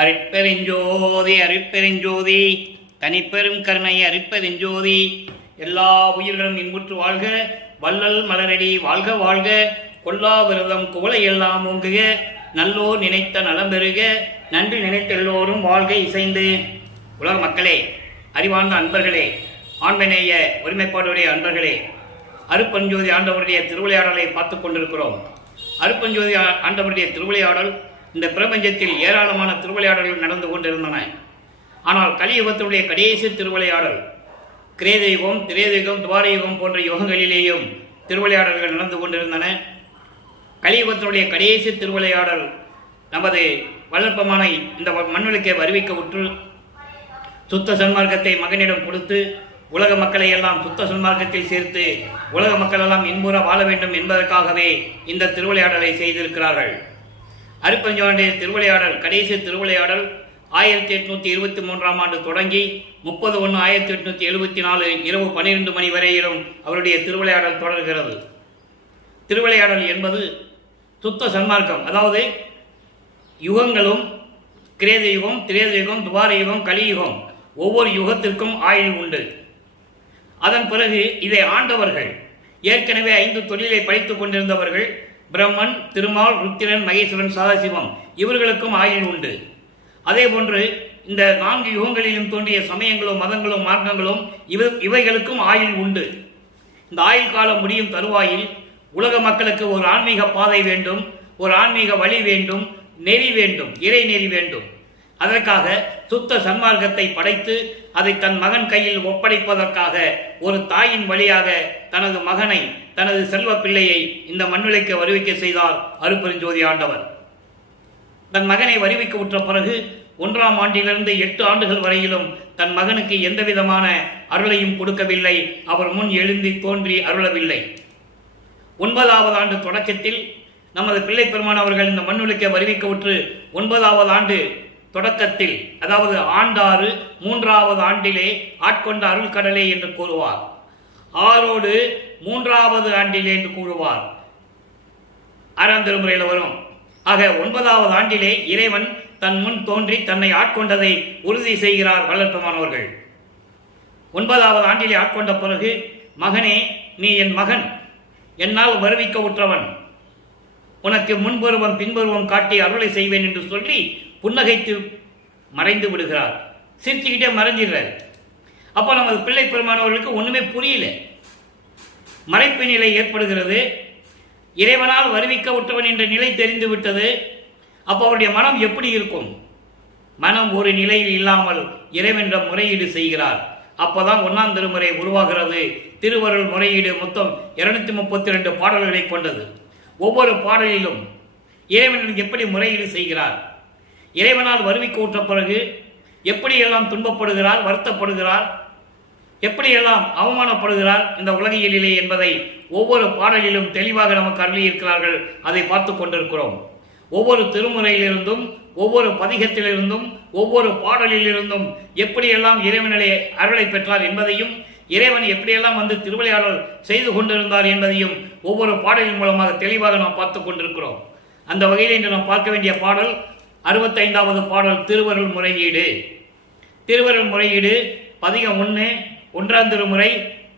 அருட்பெருஞ்சோதி அருட்பெருஞ்சோதி தனிப்பெரும் கருணை அருட்பெருஞ்சோதி. எல்லா உயிர்களும் இன்புற்று வாழ்க, வள்ளல் மலரடி வாழ்க வாழ்க, கொல்லா விரதம் குவளை எல்லாம் ஓங்குக, நல்லோர் நினைத்த நலம் பெறுக, நன்றி நினைத்த எல்லோரும் வாழ்க இசைந்து. உலக மக்களே, அறிவார்ந்த அன்பர்களே, ஆண்மநேய ஒருமைப்பாடுடைய அன்பர்களே, அருட்பெருஞ்சோதி ஆண்டவருடைய திருவிளையாடலை பார்த்து கொண்டிருக்கிறோம். அருட்பெருஞ்சோதி ஆண்டவருடைய திருவிளையாடல், இந்த பிரபஞ்சத்தில் ஏராளமான திருவிளையாடல்கள் நடந்து கொண்டிருந்தன. ஆனால் கலியுகத்தினுடைய கடைசி திருவிளையாடல், கிரேதயுகம், திரேதயுகம், துவாரயுகம் போன்ற யுகங்களிலேயும் திருவிளையாடல்கள் நடந்து கொண்டிருந்தன. கலியுகத்தினுடைய கடைசி திருவிளையாடல் நமது வளர்ப்பமான இந்த மண்ணுலகை வருவிக்க உற்று சுத்த சன்மார்க்கத்தை மகனிடம் கொடுத்து உலக மக்களை எல்லாம் சுத்த சன்மார்க்கத்தில் சேர்த்து உலக மக்கள் எல்லாம் இன்புற வாழ வேண்டும் என்பதற்காகவே இந்த திருவிளையாடலை செய்திருக்கிறார்கள். அருட்பெருஞ்சோதியுடைய திருவிளையாடல், கடைசி திருவிளையாடல் 1823 ஆண்டு தொடங்கி 30/1/1874 இரவு 12 மணி வரையிலும் அவருடைய திருவிளையாடல் தொடர்கிறது. திருவிளையாடல் என்பது சுத்த சன்மார்க்கம், அதாவது யுகங்களும் கிரேதயுகம், திரேதயுகம், துவாரயுகம், கலியுகம், ஒவ்வொரு யுகத்திற்கும் ஆயுள் உண்டு. அதன் பிறகு இதை ஆண்டவர்கள், ஏற்கனவே 5 தொழிலை படித்துக் கொண்டிருந்தவர்கள், பிரம்மன், திருமால், ருத்திரன், மகேஸ்வரன், சதாசிவம், இவர்களுக்கும் ஆயுள் உண்டு. அதே போன்று இந்த 4 யுகங்களிலும் தோன்றிய சமயங்களும் மதங்களும் மார்க்கங்களும் இவைகளுக்கும் ஆயுள் உண்டு. இந்த ஆயுள் காலம் முடியும் தருவாயில் உலக மக்களுக்கு ஒரு ஆன்மீக பாதை வேண்டும், ஒரு ஆன்மீக வழி வேண்டும், நெறி வேண்டும், இறை நெறி வேண்டும். அதற்காக சுத்த சன்மார்க்கத்தை படைத்து அதை தன் மகன் கையில் ஒப்படைப்பதற்காக ஒரு தாயின் வழியாக தனது மகனை, தனது செல்வ பிள்ளையை இந்த மண்ணுலகை வருவிக்க செய்தார் அருட்பெருஞ்சோதி ஆண்டவர். தன் மகனை வருவிக்க உற்ற பிறகு 1ஆம் ஆண்டிலிருந்து 8 ஆண்டுகள் வரையிலும் தன் மகனுக்கு எந்த விதமான அருளையும் கொடுக்கவில்லை. அவர் முன் எழுந்தி தோன்றி அருளவில்லை. 9வது ஆண்டு தொடக்கத்தில் நமது பிள்ளை பெருமான் அவர்கள் இந்த மண்ணுலகை வருவிக்க உற்று 9வது ஆண்டு தொடக்கத்தில், அதாவது ஆண்டாறு 3வது ஆண்டிலே ஆட்கொண்ட அருள் கடலே என்று கூறுவார். ஆரோடு 3வது ஆண்டிலே என்று கூறுவார். 6ஆம் திருமுறையில் வரும். ஆக 9வது ஆண்டிலே இறைவன் தன் முன் தோன்றி தன்னை ஆட்கொண்டதை உறுதி செய்கிறார் வல்லற்பமானவர்கள். 9வது ஆண்டிலே ஆட்கொண்ட பிறகு, மகனே, நீ என் மகன், என்னால் வருவிக்க உற்றவன், உனக்கு முன்பருவம் பின்பருவம் காட்டி அருளை செய்வேன் என்று சொல்லி புன்னகைத்து மறைந்து விடுகிறார். சிரிச்சுக்கிட்டே மறைஞ்சிடுறார். அப்போ நமது பிள்ளை பெருமானவர்களுக்கு ஒண்ணுமே புரியல. மறைப்பு நிலை ஏற்படுகிறது. இறைவனால் வருவிக்க உற்றவன் என்ற நிலை தெரிந்து விட்டது. அப்போ அவருடைய மனம் எப்படி இருக்கும்? மனம் ஒரு நிலையில் இல்லாமல் இறைவென்ற முறையீடு செய்கிறார். அப்போதான் 1ஆம் திருமுறை உருவாகிறது. திருவருள் முறையீடு மொத்தம் 232 பாடல்களை கொண்டது. ஒவ்வொரு பாடலிலும் இறைவன் எப்படி முறையீடு செய்கிறார், இறைவனால் வருவிக்க உற்ற பிறகு எப்படியெல்லாம் துன்பப்படுகிறார், வருத்தப்படுகிறார், எப்படியெல்லாம் அவமானப்படுகிறார் இந்த உலகியலிலே என்பதை ஒவ்வொரு பாடலிலும் தெளிவாக நமக்கு அருளியிருக்கிறார்கள். அதை பார்த்து கொண்டிருக்கிறோம். ஒவ்வொரு திருமுறையிலிருந்தும், ஒவ்வொரு பதிகத்திலிருந்தும், ஒவ்வொரு பாடலிலிருந்தும் எப்படியெல்லாம் இறைவனிலே அருளை பெற்றார் என்பதையும், இறைவன் எப்படியெல்லாம் வந்து திருவிளையாடல் செய்து கொண்டிருந்தார் என்பதையும் ஒவ்வொரு பாடலின் மூலமாக தெளிவாக நாம் பார்த்து கொண்டிருக்கிறோம். அந்த வகையில் இன்று நாம் பார்க்க வேண்டிய பாடல் 65வது பாடல், திருவருள் முறையீடு. திருவருள் முறையீடு பதிகம் 1, 1ஆம் திருமுறை,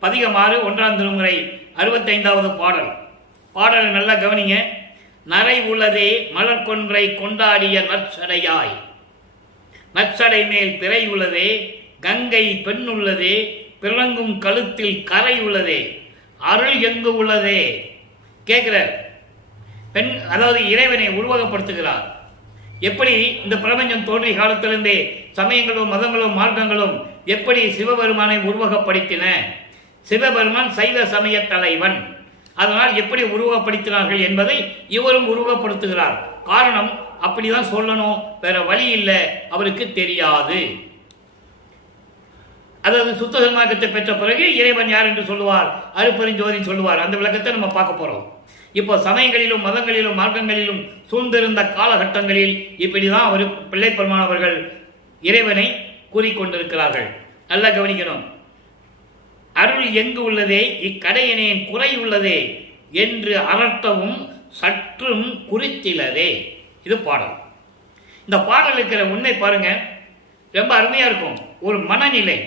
பதிகம் 6, 1ஆம் திருமுறை, 65வது பாடல். பாடலை நல்லா கவனிங்க. நரை உள்ளதே மலர் கொன்றை கொண்டாடிய நற்சடையாய், நற்சடை மேல் பிறை உள்ளதே, கங்கை பெண் உள்ளதே, பிறங்கும் கழுத்தில் கரை உள்ளதே, அருள் எங்கு உள்ளதே. கேட்கிறார். பெண், அதாவது இறைவனை உருவகப்படுத்துகிறார். எப்படி இந்த பிரபஞ்சம் தோன்றிய காலத்திலிருந்தே சமயங்களும் மதங்களும் மார்க்கங்களும் எப்படி சிவபெருமானை உருவகப்படுத்தின. சிவபெருமான் சைவ சமய தலைவன். அதனால் எப்படி உருவகப்படுத்தினார்கள் என்பதை இவரும் உருவகப்படுத்துகிறார். காரணம், அப்படிதான் சொல்லணும், வேற வழி இல்லை, அவருக்கு தெரியாது. அதாவது சுத்த சன்மார்க்கத்தை பெற்ற பிறகு இறைவன் யார் என்று சொல்லுவார், அருட்பெருஞ்சோதி சொல்லுவார். அந்த விளக்கத்தை நம்ம பார்க்க போறோம். இப்போ சமயங்களிலும் மதங்களிலும் மார்க்கங்களிலும் சூழ்ந்திருந்த காலகட்டங்களில் இப்படிதான் அவர் பிள்ளை பெருமானவர்கள் இறைவனை கூறிக்கொண்டிருக்கிறார்கள். நல்லா கவனிக்கணும். அருள் எங்கு உள்ளதே, இக்கடையனேன் குறை உள்ளதே என்று அரட்டவும் சற்றும் குறித்திலதே. இது பாடல். இந்த பாடல் இருக்கிற உண்மை பாருங்க, ரொம்ப அருமையா இருக்கும். ஒரு மனநிலை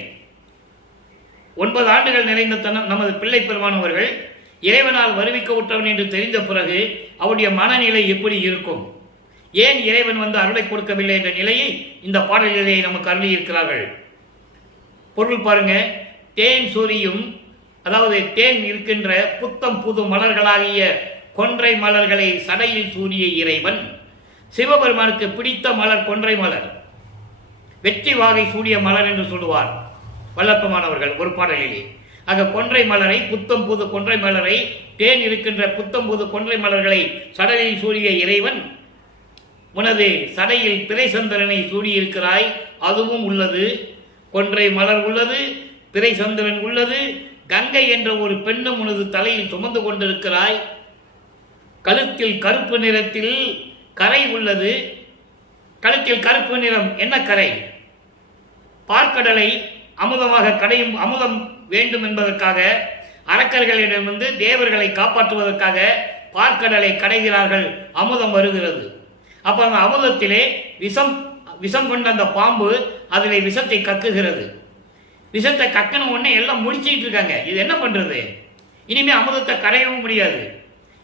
9 ஆண்டுகள் நிறைந்த நமது பிள்ளை பெருமானவர்கள் இறைவனால் வருவிக்க விட்டவன் என்று தெரிந்த பிறகு அவருடைய மனநிலை எப்படி இருக்கும்? ஏன் இறைவன் அருளை கொடுக்கவில்லை என்ற நிலையை இந்த பாடலிலே நமக்கு அருளி இருக்கிறார்கள். பொருள் பாருங்க, தேன் சொரியும், அதாவது தேன் இருக்கின்ற புத்தம் புது மலர்களாகிய கொன்றை மலர்களை சடையில் சூரிய இறைவன். சிவபெருமானுக்கு பிடித்த மலர் கொன்றை மலர், வெற்றி வாகை சூடிய மலர் என்று சொல்லுவார் வல்லப்பமானவர்கள் ஒரு பாடலிலே. ஆக கொன்றை மலரை, புத்தம் புது கொன்றை மலரை, தேன் இருக்கின்ற புத்தம் புது கொன்றை மலர்களை சடையில் சூடிய இறைவன், உனது சடையில் பிறை சந்திரனை சூடியிருக்கிறாய், அதுவும் உள்ளது. கொன்றை மலர் உள்ளது, பிறை சந்திரன் உள்ளது. கங்கை என்ற ஒரு பெண்ணும் உனது தலையில் சுமந்து கொண்டிருக்கிறாய். கழுத்தில் கருப்பு நிறத்தில் கரை உள்ளது. கழுத்தில் கருப்பு நிறம் என்ன கரை? பார்க்கடலை அமுதமாக கடையும் அமுதம் வேண்டும் என்பதற்காக அரக்கர்களிடமிருந்து தேவர்களை காப்பாற்றுவதற்காக பார்க்கடலை கடைகிறார்கள், அமுதம் வருகிறது. அப்ப அந்த அமுதத்திலே விஷம் கொண்ட அந்த பாம்பு அதிலே விஷத்தை கக்குகிறது. விஷத்தை கக்கன உடனே எல்லாம் முடிச்சிட்டு இருக்காங்க. இது என்ன பண்றது? இனிமே அமுதத்தை கரையவும் முடியாது.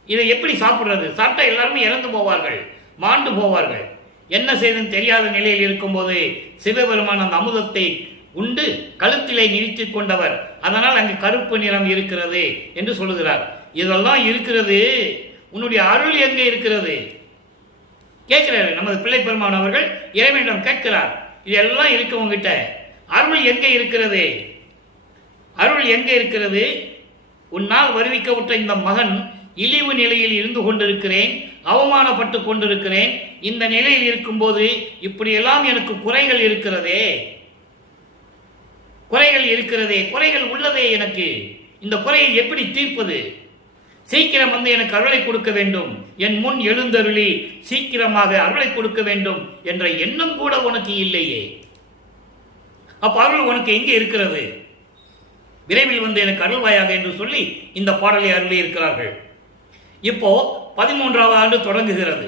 இதை எப்படி சாப்பிடுறது? சாப்பிட்டா எல்லாருமே இறந்து போவார்கள், மாண்டு போவார்கள். என்ன செய்துன்னு தெரியாத நிலையில் இருக்கும்போது சிவபெருமான் அந்த அமுதத்தை உண்டு கழுத்திலே நிறுத்திக் கொண்டவர். அதனால் அங்கு கருப்பு நிறம் இருக்கிறது என்று சொல்லுகிறார். இதெல்லாம் இருக்கிறது, உன்னுடைய அருள் எங்கே இருக்கிறது கேட்கிறார் நமது பிள்ளை பெருமான் அவர்கள். இறைவனிடம் கேட்கிறார், இதெல்லாம் இருக்கு உங்ககிட்ட, அருள் எங்கே இருக்கிறது? அருள் எங்கே இருக்கிறது? உன்னால் வருவிக்க விட்ட இந்த மகன் இழிவு நிலையில் இருந்து கொண்டிருக்கிறேன், அவமானப்பட்டு கொண்டிருக்கிறேன். இந்த நிலையில் இருக்கும்போது இப்படியெல்லாம் எனக்கு குறைகள் இருக்கிறதே, குறைகள் உள்ளதே எனக்கு. இந்த குறையை எப்படி தீர்ப்பது? சீக்கிரம் எனக்கு அருளை கொடுக்க வேண்டும், என் முன் எழுந்தருளி சீக்கிரமாக அருளை கொடுக்க வேண்டும் என்ற எண்ணம் கூட உனக்கு இல்லையே. அப்ப அருள் உனக்கு எங்கே இருக்கிறது? விரைவில் எனக்கு அருள்வாயாக என்று சொல்லி இந்த பாடலை அருளி இருக்கிறார்கள். இப்போ 13வது ஆண்டு தொடங்குகிறது.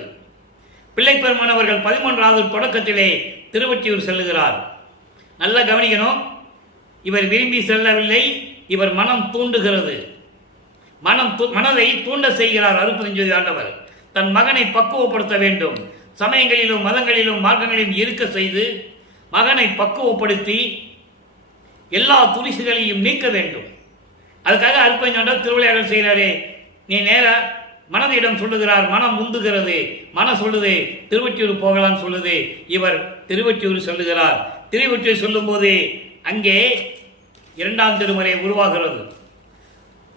பிள்ளை பெருமான் அவர்கள் 13வது தொடக்கத்திலே திருவொற்றியூர் செல்லுகிறார். நல்லா கவனிக்கணும், இவர் விரும்பி செல்லவில்லை, இவர் மனம் தூண்டுகிறது. மனதை தூண்ட செய்கிறார் அருட்பெருஞ்சோதி ஆண்டவர். தன் மகனை பக்குவப்படுத்த வேண்டும், சமயங்களிலும் மதங்களிலும் மார்க்கங்களிலும் இருக்க செய்து மகனை பக்குவப்படுத்தி எல்லா துரிசுகளையும் நீக்க வேண்டும். அதுக்காக அருட்பெருஞ்சாண்டவர் திருவிளையாடல் செய்கிறாரே. நீ நேர மனதிடம் சொல்லுகிறார், மனம் முந்துகிறது, மனம் சொல்லுது திருவொற்றியூர் போகலாம் சொல்லுது. இவர் திருவொற்றியூர் சொல்லுகிறார். திருவொற்றியூர் சொல்லும் போது அங்கே 2ஆம் திருமுறை உருவாகிறது.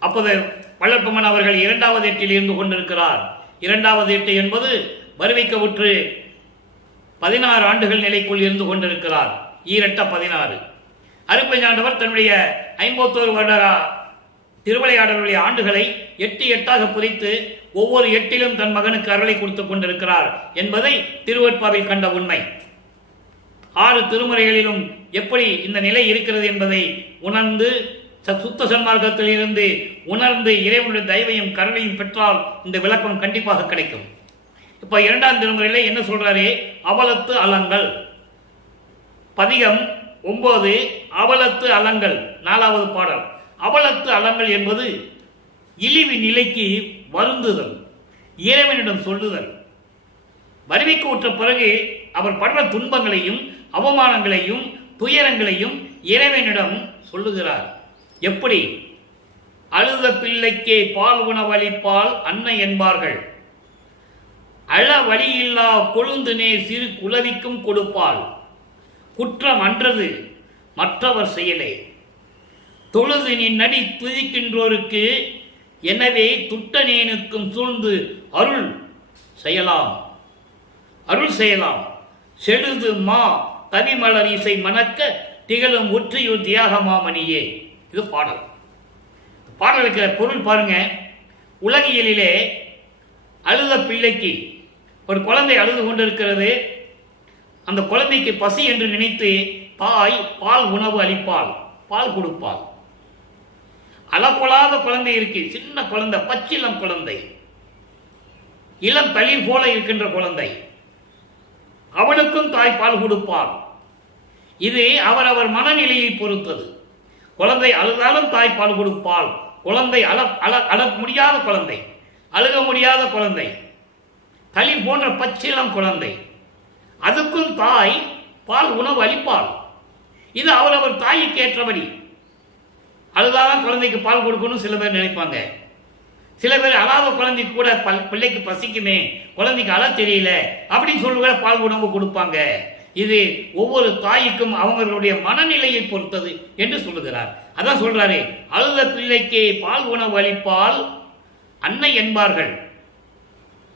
அப்போது வள்ளற்பமன் அவர்கள் 2வது எட்டில் இருந்து கொண்டிருக்கிறார். 2வது எட்டு என்பது வருவிக்க உற்று 16 ஆண்டுகள் நிலைக்குள் இருந்து கொண்டிருக்கிறார். 16. அருட்பெருஞ்சாண்டவர் தன்னுடைய 51 வருட திருவிளையாடலுடைய ஆண்டுகளை 8 புரித்து ஒவ்வொரு 8லும் தன் மகனுக்கு அருளை கொடுத்துக் கொண்டிருக்கிறார் என்பதை திருவொற்பாவில் கண்ட உண்மை. 6 திருமுறைகளிலும் எப்படி இந்த நிலை இருக்கிறது என்பதை உணர்ந்து சுத்த சன்மார்க்கத்தில் இருந்து உணர்ந்து இறைவனுடைய தயவையும் கருணையும் பெற்றால் இந்த விளக்கம் கண்டிப்பாக கிடைக்கும். இப்ப 2ஆம் திருமுறையில என்ன சொல்றாரு? அவலத்து அலங்கள். பதிகம் 9 அவலத்து அலங்கள் 4வது பாடல். அவலத்து அலங்கள் என்பது இழிவு நிலைக்கு வருந்துதல், இறைவனிடம் சொல்லுதல். வருவிக்கு உற்ற பிறகு அவர் படுற துன்பங்களையும் அவமானங்களையும் துயரங்களையும் இறைவனிடம் சொல்லுகிறார். எப்படி? அழுத பிள்ளைக்கே பால் உணவளிப்பால் அன்னை என்பார்கள், அழ வழியில்லா கொழுந்து நேர் சிறு குலவிக்கும் கொடுப்பால், குற்றம் அன்றது மற்றவர் செயலே, தொழுது நீ நடி துதிக்கின்றோருக்கு எனவே துட்டனேனுக்கும் சூழ்ந்து அருள் செய்யலாம் செழுது மா தனிமலர் இசை மணக்க திகழும் ஒற்றியூர் தியாகமாமணியே. இது பாடல். பாடலுக்கு பொருள் பாருங்க. உலகியலிலே அழுத பிள்ளைக்கு, ஒரு குழந்தை அழுது கொண்டிருக்கிறது, அந்த குழந்தைக்கு பசி என்று நினைத்து தாய் பால் உணவு அளிப்பாள், பால் கொடுப்பாள். அளப்பொழாத குழந்தை இருக்கு, சின்ன குழந்தை, பச்சிளம் குழந்தை, இளம் தளிர் போல இருக்கின்ற குழந்தை. அவனுக்கும் தாய் பால் கொடுப்பாள். இது அவரவர் மனநிலையை பொறுத்தது. குழந்தை அழுதாலும் தாய் பால் கொடுப்பாள். குழந்தை அழ முடியாத குழந்தை, அழுக முடியாத குழந்தை, தளிர் போன்ற பச்சிளம் குழந்தை, அதுக்கும் தாய் பால் உணவு அளிப்பாள். இது அவரவர் தாய்க்கு ஏற்றபடி. அழுதாதான் குழந்தைக்கு பால் கொடுக்கணும் சில பேர் நினைப்பாங்க. சில பேர் அழாத குழந்தைக்கு கூட பிள்ளைக்கு பசிக்குமே, குழந்தைக்கு அழ தெரியல அப்படின்னு சொல்லுகிற பால் உணவு கொடுப்பாங்க. இது ஒவ்வொரு தாய்க்கும் அவங்களுடைய மனநிலையை பொறுத்தது என்று சொல்லுகிறார். அதான் சொல்றாரு, அழுத பிள்ளைக்கு பால் உணவு அளிப்பால் அன்னை என்பார்கள்.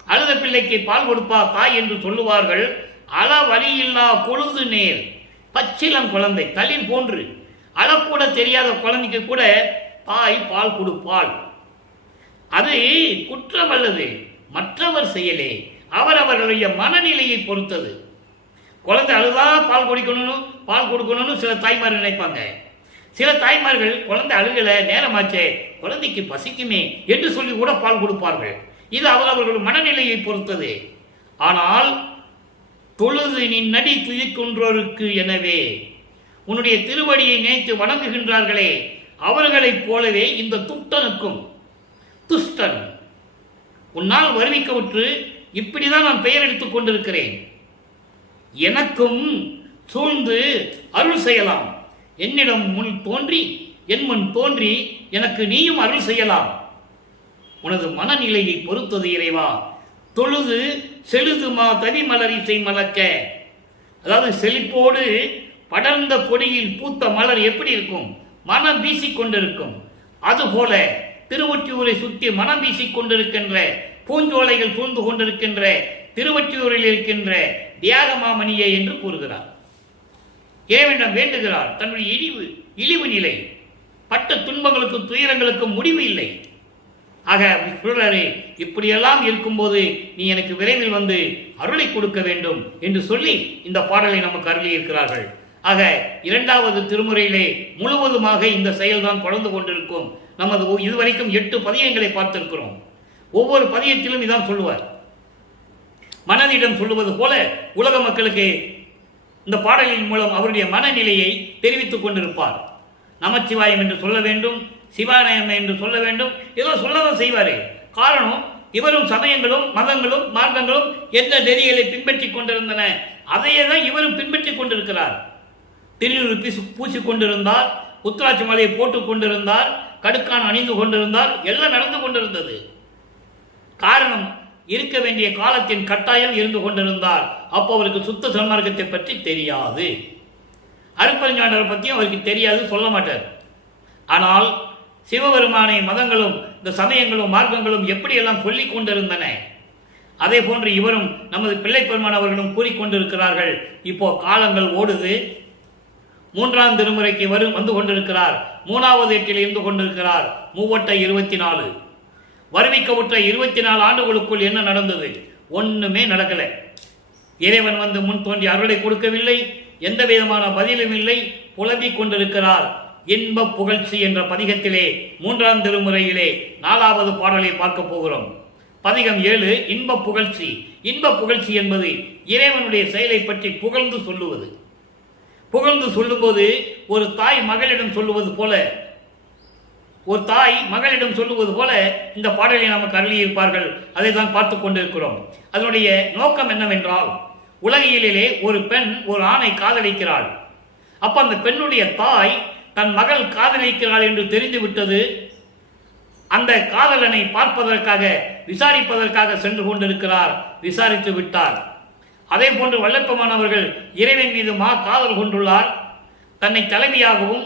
அழுத பிள்ளைக்கு பால் கொடுப்பா தாய் என்று சொல்லுவார்கள். அள வலியில்லா பொழுது நேர் பச்சிலம் குழந்தை, தளிர் போன்று அழக்கூட தெரியாத குழந்தைக்கு கூட தாய் பால் கொடுப்பாள். அது குற்றம் அல்லது, மற்றவர் செயலே, அவரவர்களுடைய மனநிலையை பொறுத்தது. குழந்தை அழுதா பால் கொடுக்கணும்னு சில தாய்மார்கள் நினைப்பாங்க. சில தாய்மார்கள் குழந்தை அழுகல, நேரமாச்சே, குழந்தைக்கு பசிக்குமே என்று சொல்லி கூட பால் கொடுப்பார்கள். இது அவரவர்கள் மனநிலையை பொறுத்தது. ஆனால் தொழுது நின் நடி துயிக்கின்றோருக்கு எனவே உன்னுடைய திருவடியை நினைத்து வணங்குகின்றார்களே அவர்களைப் போலவே இந்த துட்டனுக்கும், துஷ்டன், உன்னால் வருவிக்கவுற்று இப்படிதான் நான் பெயர் எடுத்துக் கொண்டிருக்கிறேன், எனக்கும் சூழ்ந்து அருள் செய்யலாம். என்னிடம் முன் தோன்றி என் முன் தோன்றி எனக்கு நீயும் அருள் செய்யலாம். உனது மனநிலையை பொறுத்தது இறைவா. தொழுது செழுதுமா தனி மலரிசை மலக்க. அதாவது செழிப்போடு படர்ந்த கொடியில் பூத்த மலர் எப்படி இருக்கும், மனம் வீசிக்கொண்டிருக்கும். அதுபோல திருவொற்றியூரை சுற்றி மனம் வீசிக்கொண்டிருக்கின்ற பூஞ்சோலைகள் சூழ்ந்து கொண்டிருக்கின்ற திருவொற்றியூரில் இருக்கின்ற தியாகமாமணியே என்று கூறுகிறார். இறைவனிடம் வேண்டுகிறார். தன்னுடைய இழிவு நிலை, பட்ட துன்பங்களுக்கும் துயரங்களுக்கும் முடிவு இல்லை. ஆக சொல்றாரே, இப்படியெல்லாம் இருக்கும்போது நீ எனக்கு விரைவில் வந்து அருளை கொடுக்க வேண்டும் என்று சொல்லி இந்த பாடலை நமக்கு அருளி இருக்கிறார்கள். ஆக இரண்டாவது திருமுறையிலே முழுவதுமாக இந்த செயல்தான் தொடர்ந்து கொண்டிருக்கும். நமது இதுவரைக்கும் 8 பதியங்களை பார்த்திருக்கிறோம். ஒவ்வொரு பதியத்திலும் இதான் சொல்லுவார். மனதிடம் சொல்லுவது போல உலக மக்களுக்கு இந்த பாடலின் மூலம் அவருடைய மனநிலையை தெரிவித்துக் கொண்டிருப்பார். நமச்சிவாயம் என்று சொல்ல வேண்டும், சிவாலயம் என்று சொல்ல வேண்டும், ஏதோ சொல்லதான் செய்வாரு. காரணம், இவரும் சமயங்களும் மதங்களும் மார்க்கங்களும் எந்த நெறிகளை பின்பற்றி கொண்டிருந்தன அதையே தான் இவரும் பின்பற்றி கொண்டிருக்கிறார். திருநூறு பூசிக் கொண்டிருந்தார், உத்திராட்சி மலையை போட்டுக் கொண்டிருந்தார், கடுக்கான் அணிந்து கொண்டிருந்தார், எல்லாம் நடந்து கொண்டிருந்தது. காரணம், இருக்க வேண்டிய காலத்தின் கட்டாயம் இருந்து கொண்டிருந்தார். அப்போ அவருக்கு சுத்த சன்மார்க்கத்தை பற்றி தெரியாது, அருட்பெருஞ்சாண்டவரை பற்றியும் அவருக்கு தெரியாது, சொல்ல மாட்டார். ஆனால் சிவபெருமானை மதங்களும் இந்த சமயங்களும் மார்க்கங்களும் எப்படியெல்லாம் சொல்லிக் கொண்டிருந்தன அதே போன்று இவரும் நமது பிள்ளை பெருமான் அவர்களும் கூறிக்கொண்டிருக்கிறார்கள். இப்போ காலங்கள் ஓடுது. 3ஆம் திருமுறைக்கு வந்து கொண்டிருக்கிறார். 3வது எட்டில் இருந்து கொண்டிருக்கிறார். மூவட்ட 24 வருவிக்கவுற்ற 24 ஆண்டுகளுக்குள் என்ன நடந்தது? ஒண்ணுமே நடக்கல. இறைவன் வந்து முன் தோன்றி அருளை கொடுக்கவில்லை, எந்த விதமான பதிலும் இல்லை, புலம்பிக் கொண்டிருக்கிறார். இன்ப புகழ்ச்சி என்ற பதிகத்திலே 3ஆம் திருமுறையிலே 4வது பாடலை பார்க்க போகிறோம். பதிகம் 7 இன்ப புகழ்ச்சி. இன்ப புகழ்ச்சி என்பது இறைவனுடைய செயலை பற்றி புகழ்ந்து சொல்லுவது. புகழ்ந்து சொல்லும்போது ஒரு தாய் மகளிடம் சொல்லுவது போல, ஒரு தாய் மகளிடம் சொல்லுவது போல இந்த பாடலை நமக்கு அருளியிருப்பார்கள். அதை தான் பார்த்து கொண்டிருக்கிறோம். அதனுடைய நோக்கம் என்னவென்றால், உலகியலிலே ஒரு பெண் ஒரு ஆணை காதலிக்கிறாள். அப்ப அந்த பெண்ணுடைய தாய் தன் மகள் காதலிக்கிறாள் என்று தெரிந்து விட்டது. அந்த காதலனை பார்ப்பதற்காக விசாரிப்பதற்காக சென்று கொண்டிருக்கிறார். விசாரித்து விட்டார். அதே போன்று வல்லற்பமானவர்கள் இறைவன் மீது காதல் கொண்டுள்ளார். தன்னை தலைவியாகவும்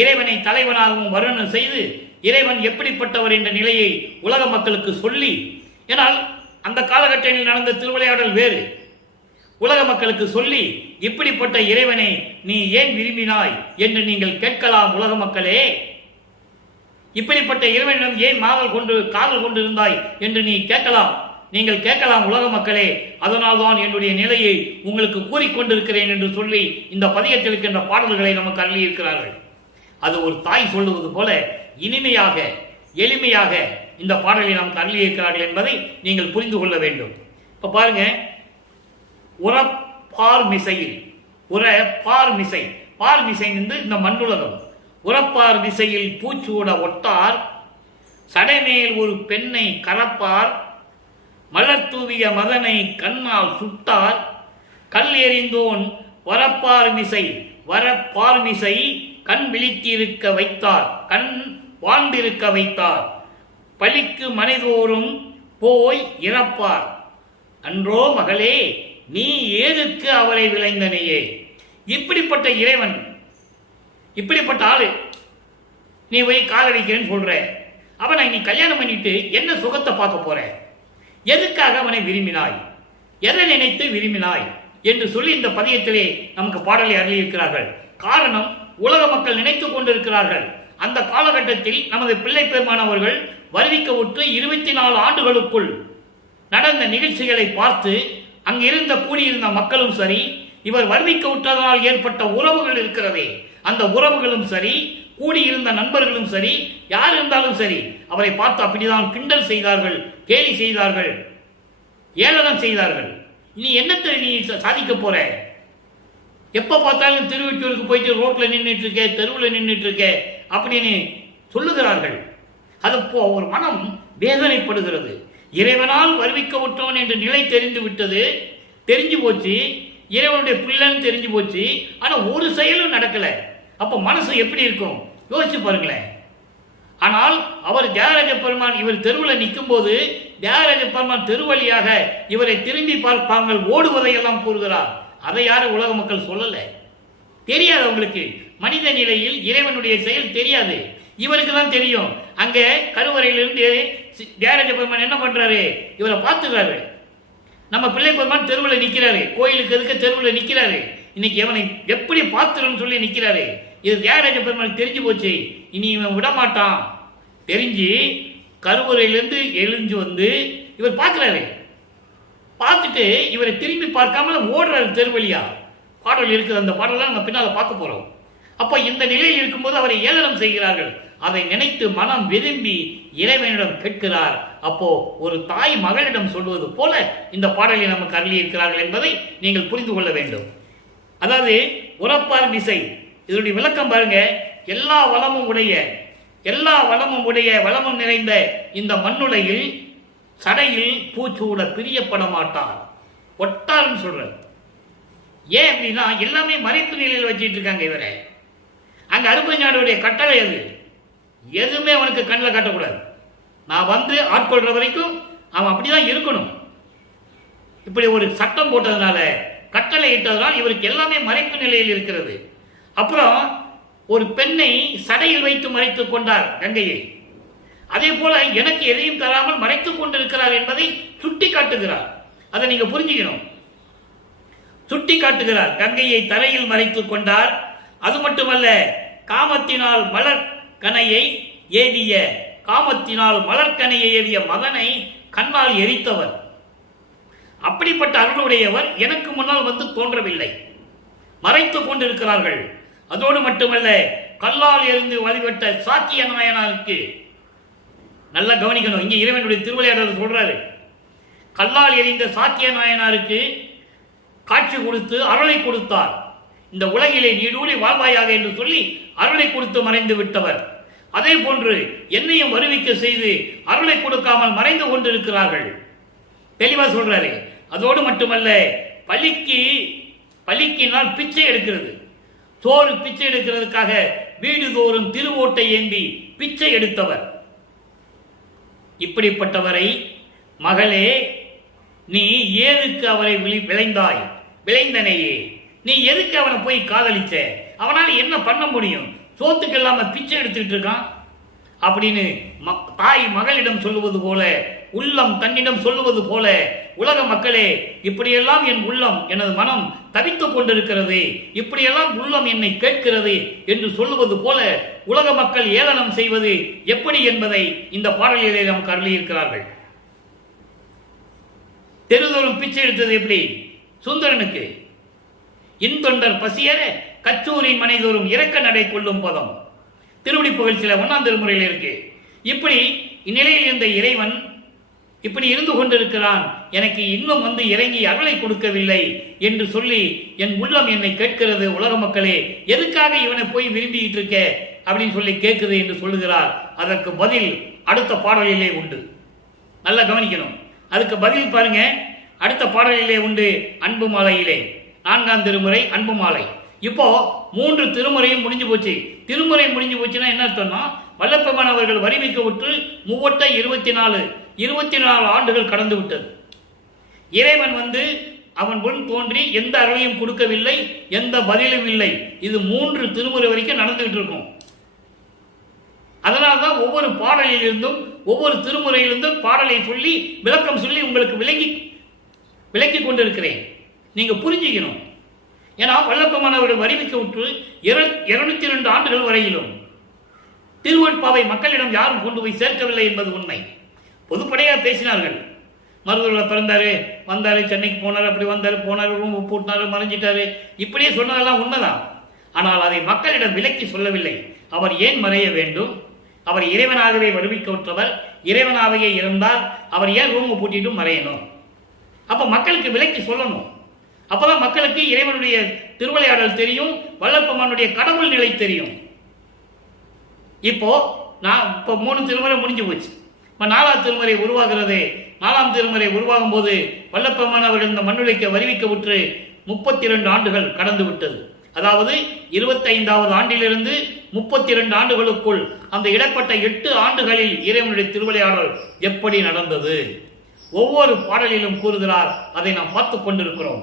இறைவனை தலைவனாகவும் வருணம் செய்து இறைவன் எப்படிப்பட்டவர் என்ற நிலையை உலக மக்களுக்கு சொல்லி, ஏனால் அந்த காலகட்டத்தில் நடந்த திருவிளையாடல் வேறு, உலக மக்களுக்கு சொல்லி இப்படிப்பட்ட இறைவனை நீ ஏன் விரும்பினாய் என்று நீங்கள் கேட்கலாம். உலக மக்களே, இப்படிப்பட்ட இறைவனிடம் ஏன் காதல் கொண்டிருந்தாய் என்று நீ கேட்கலாம், நீங்கள் கேட்கலாம் உலக மக்களே. அதனால் தான் என்னுடைய நிலையை உங்களுக்கு கூறிக்கொண்டிருக்கிறேன் என்று சொல்லி இந்த பதிகத்தில் இருக்கின்ற பாடல்களை நமக்கு அள்ளியிருக்கிறார்கள். அது ஒரு தாய் சொல்லுவது போல இனிமையாக எளிமையாக இந்த பாடலை நமக்கு அள்ளியிருக்கிறார்கள் என்பதை நீங்கள் புரிந்து கொள்ள வேண்டும். இப்ப பாருங்க, பார்மிசையில் பார்மிசை பார்மிசை என்று இந்த மண்ணுலகம் உரப்பார் திசையில் பூச்சூட ஒட்டார் சடைமேல் ஒரு பெண்ணை கலப்பார் மலர் தூவிய மதனை கண்ணால் சுட்டார் கல் எறிந்தோன் வரப்பார் மிசை கண் விழித்திருக்க வைத்தார் கண் வாழ்ந்திருக்க வைத்தார் பழிக்கு மனைதோறும் போய் இறப்பார் அன்றோ மகளே நீ ஏதுக்கு அவரை விளைந்தனையே. இப்படிப்பட்ட இறைவன், இப்படிப்பட்ட ஆளு நீ போய் காலடிக்கிறேன்னு சொல்ற, அவனை நீ கல்யாணம் பண்ணிட்டு என்ன சுகத்தை பார்க்க போற? எதுக்காக அவனை விரும்பினாய்? எதை நினைத்து விரும்பினாய் என்று சொல்லி இந்த பதியத்திலே நமக்கு பாடலை அருளியிருக்கிறார்கள். காரணம், உலக மக்கள் நினைத்துக் கொண்டிருக்கிறார்கள், அந்த காலகட்டத்தில் நமது பிள்ளை பெருமானவர்கள் வருவிக்க விட்டு 24 ஆண்டுகளுக்குள் நடந்த நிகழ்ச்சிகளை பார்த்து அங்கிருந்த கூடியிருந்த மக்களும் சரி, இவர் வருவிக்க விட்டதனால் ஏற்பட்ட உறவுகள் இருக்கிறதே, அந்த உறவுகளும் சரி, கூடியிருந்த நண்பர்களும் சரி, யார் இருந்தாலும் சரி, அவரை பார்த்து அப்படிதான் கிண்டல் செய்தார்கள், கேலி செய்தார்கள், ஏளனம் செய்தார்கள். நீ என்னத்தை நீ சாதிக்க போற? எப்ப பார்த்தாலும் திருவெட்டூருக்கு போயிட்டு ரோட்ல நின்றுட்டு இருக்க, தெருவில் நின்றுட்டு இருக்க அப்படின்னு சொல்லுகிறார்கள். அது ஒரு மனம் வேதனைப்படுகிறது. இறைவனால் வருவிக்க விட்டோன் என்று நிலை தெரிந்து விட்டது, தெரிஞ்சு போச்சு, இறைவனுடைய பிள்ளைன்னு தெரிஞ்சு போச்சு, ஆனா ஒரு செயலும் நடக்கல. அப்ப மனசு எப்படி இருக்கும் யோசிச்சு பாருங்களேன். ஆனால் அவர் தியாகராஜ பெருமான் இவர் தெருவில் நிற்கும் போது தியாகராஜ பெருமான் தெருவழியாக இவரை திரும்பி பார்ப்பார்கள், ஓடுவதையெல்லாம் கூறுகிறார். அதை யாரும் உலக மக்கள் சொல்லல, தெரியாது அவங்களுக்கு. மனித நிலையில் இறைவனுடைய செயல் தெரியாது, இவருக்கு தான் தெரியும். அங்க கருவறையிலிருந்து தியாகராஜ பெருமான் என்ன பண்றாரு, இவரை பார்த்துக்கிறாரு. நம்ம பிள்ளை பெருமான் தெருவில் நிற்கிறாரு, கோயிலுக்கு எதுக்க தெருவில் நிற்கிறாரு. இன்னைக்கு இவனை எப்படி பார்த்துருன்னு சொல்லி நிற்கிறாரு. இது தியாகராஜ பெருமானுக்கு தெரிஞ்சு போச்சு, இனி இவன் விடமாட்டான் தெரிஞ்சு கருவறையிலிருந்து எழுந்து வந்து இவர் பார்க்கிறாரு. பார்த்துட்டு இவரை திரும்பி பார்க்காம ஓடுறாரு தெருவழியா. பாடல் இருக்குது, அந்த பாடலாம் நம்ம பின்னால பார்க்க போறோம். அப்ப இந்த நிலையில் இருக்கும்போது அவரை ஏளனம் செய்கிறார்கள். அதை நினைத்து மனம் விரும்பி இறைவனிடம் கேட்கிறார். அப்போ ஒரு தாய் மகளிடம் சொல்வது போல இந்த பாடலை நமக்கு அருளி இருக்கிறார்கள் என்பதை நீங்கள் புரிந்து கொள்ள வேண்டும். அதாவது உரப்பார் திசை, இதனுடைய விளக்கம் பாருங்க. எல்லா வளமும் உடைய வளமும் நிறைந்த இந்த மண்ணுலையில் சடையில் பூச்சூட பிரியப்பட மாட்டார், ஒட்டார்னு சொல்ற. ஏன் அப்படின்னா எல்லாமே மறைப்பு நிலையில் வச்சிட்டு இருக்காங்க இவரை. அங்க அருப்பஞ்சாண்டியுடைய கட்டளை அது, எதுவுமே அவனுக்கு கண்ணில் காட்டக்கூடாது. நான் வந்து ஆட்கொள்ற வரைக்கும் அவன் அப்படிதான் இருக்கணும். இப்படி ஒரு சட்டம் போட்டதுனால, கட்டளை இட்டதனால் இவருக்கு எல்லாமே மறைப்பு நிலையில் இருக்கிறது. அப்புறம் ஒரு பெண்ணை சடையில் வைத்து மறைத்துக் கொண்டார் கங்கையை. அதே போல எனக்கு எதையும் தராமல் மறைத்துக் கொண்டிருக்கிறார் என்பதை சுட்டி காட்டுகிறார். அதை நீங்க புரிஞ்சுக்கணும். சுட்டி காட்டுகிறார், கங்கையை தரையில் மறைத்துக் கொண்டார். அது மட்டுமல்ல, காமத்தினால் மலர்கனையை ஏவிய மதனை கண்ணால் எரித்தவர். அப்படிப்பட்ட அருளுடையவர் எனக்கு முன்னால் வந்து தோன்றவில்லை, மறைத்துக் கொண்டிருக்கிறார்கள். அதோடு மட்டுமல்ல, கல்லால் எரிந்து வழிபட்ட சாக்கிய நாயனாருக்கு, நல்லா கவனிக்கணும், இங்கே இறைவனுடைய திருவிளையாடல் சொல்றாரு. கல்லால் எரிந்த சாக்கிய நாயனாருக்கு காட்சி கொடுத்து அருளை கொடுத்தார். இந்த உலகிலே நீடூழி வாழ்வாயாக என்று சொல்லி அருளை கொடுத்து மறைந்து விட்டவர். அதே போன்று என்னையும் வருவிக்க செய்து அருளை கொடுக்காமல் மறைந்து கொண்டிருக்கிறார்கள். தெளிவா சொல்றாரு. அதோடு மட்டுமல்ல, பள்ளிக்கினால் பிச்சை எடுக்கிறது, சோறு பிச்சை எடுக்கிறதுக்காக வீடுதோறும் திருவோட்டை ஏந்தி பிச்சை எடுத்தவர். இப்படிப்பட்டவரை, மகளே நீ ஏதுக்கு அவரை விளைந்தனையே, நீ எதுக்கு அவனை போய் காதலிச்ச? அவனால் என்ன பண்ண முடியும்? சோத்துக்கு இல்லாம பிச்சை எடுத்துக்கிட்டு இருக்கான் அப்படின்னு தாய் மகளிடம் சொல்லுவது போல, உள்ளம் தன்னிடம் சொல்லுவது போல, உலக மக்களே இப்படியெல்லாம் என் உள்ளம், எனது மனம் தவித்துக் கொண்டிருக்கிறது, இப்படியெல்லாம் உள்ளம் என்னை கேட்கிறது என்று சொல்லுவது போல உலக மக்கள் ஏளனம் செய்வது எப்படி என்பதை இந்த பாடலிலே நமக்கு அருளியிருக்கிறார்கள். தெருதோறும் பிச்சை எடுத்தது எப்படி? சுந்தரனுக்கு இன்தொண்டர் பசியர கச்சூரின் மனைதோறும் இறக்க நடை கொள்ளும் பதம் திருவடி புகழ்ச்சியில 1ஆம் திருமுறையில் இருக்கு. இப்படி இந்நிலையில் இருந்த இறைவன் இப்படி இருந்து கொண்டிருக்கிறான், எனக்கு இன்னும் இறங்கி அருளை கொடுக்கவில்லை என்று சொல்லி என் உள்ளம் என்னை கேட்கிறது. உலக மக்களே, எதுக்காக இவனை போய் விரும்பிக்கிட்டு இருக்க அப்படின்னு சொல்லி கேட்குது என்று சொல்லுகிறார். அதற்கு பதில் அடுத்த பாடலிலே உண்டு. நல்லா கவனிக்கணும். அதுக்கு பதில் பாருங்க, அடுத்த பாடலிலே உண்டு. அன்பு மாலையிலே 4ஆம் திருமுறை அன்பு மாலை. இப்போ 3 திருமுறையும் முடிஞ்சு போச்சு. திருமுறை முடிஞ்சு போச்சுன்னா என்ன அர்த்தம்னா, வல்லப்பெருமான் அவர்கள் வரிமிக்க விட்டு 24 ஆண்டுகள் கடந்து விட்டது. இறைவன் அவன் முன் தோன்றி எந்த அருளையும் கொடுக்கவில்லை, எந்த பதிலும் இல்லை. இது 3 திருமுறை வரைக்கும் நடந்துகிட்டு இருக்கும். அதனால்தான் ஒவ்வொரு பாடலிலிருந்தும் ஒவ்வொரு திருமுறையிலிருந்தும் பாடலை சொல்லி விளக்கம் சொல்லி உங்களுக்கு விளக்கி கொண்டிருக்கிறேன். நீங்க புரிஞ்சுக்கணும். ஏன்னா வல்லப்பெருமானவர்கள் வரிமிக்க விட்டு 202 ஆண்டுகள் வரையிலும் திருவெண்பாவை மக்களிடம் யாரும் கொண்டு போய் சேர்க்கவில்லை என்பது உண்மை. பொதுப்படையாக பேசினார்கள். மருதூரில் பிறந்தாரு, வந்தாரு, சென்னைக்கு போனார், அப்படி வந்தாரு, போனார், ரூம் போட்டாரு, மறைஞ்சிட்டாரு, இப்படியே சொன்னதெல்லாம் உண்மைதான். ஆனால் அதை மக்களிடம் விலக்கி சொல்லவில்லை. அவர் ஏன் மறைய வேண்டும்? அவர் இறைவனாகவே வருவிக்க விட்டவர். இறைவனாகவே இருந்தால் அவர் ஏன் ரூம் பூட்டிட்டு மறையணும்? அப்ப மக்களுக்கு விலக்கி சொல்லணும். அப்பதான் மக்களுக்கு இறைவனுடைய திருவிளையாடல் தெரியும், வல்லப்பெருமானுடைய கடவுள் நிலை தெரியும். இப்போ 3 திருமுறை முடிஞ்சு போச்சு. 4ஆம் திருமுறை உருவாகிறது. 4ஆம் திருமுறை உருவாகும் போது வல்லப்பெருமான் அவர்கள் இந்த மண்ணுலைக்கு வருவிக்க விட்டு 32 ஆண்டுகள் கடந்து விட்டது. அதாவது 25வது ஆண்டிலிருந்து 32 ஆண்டுகளுக்குள் அந்த இடப்பட்ட 8 ஆண்டுகளில் இறைவனுடைய திருவிளையாடல் எப்படி நடந்தது ஒவ்வொரு பாடலிலும் கூறுகிறார். அதை நாம் பார்த்துக் கொண்டிருக்கிறோம்.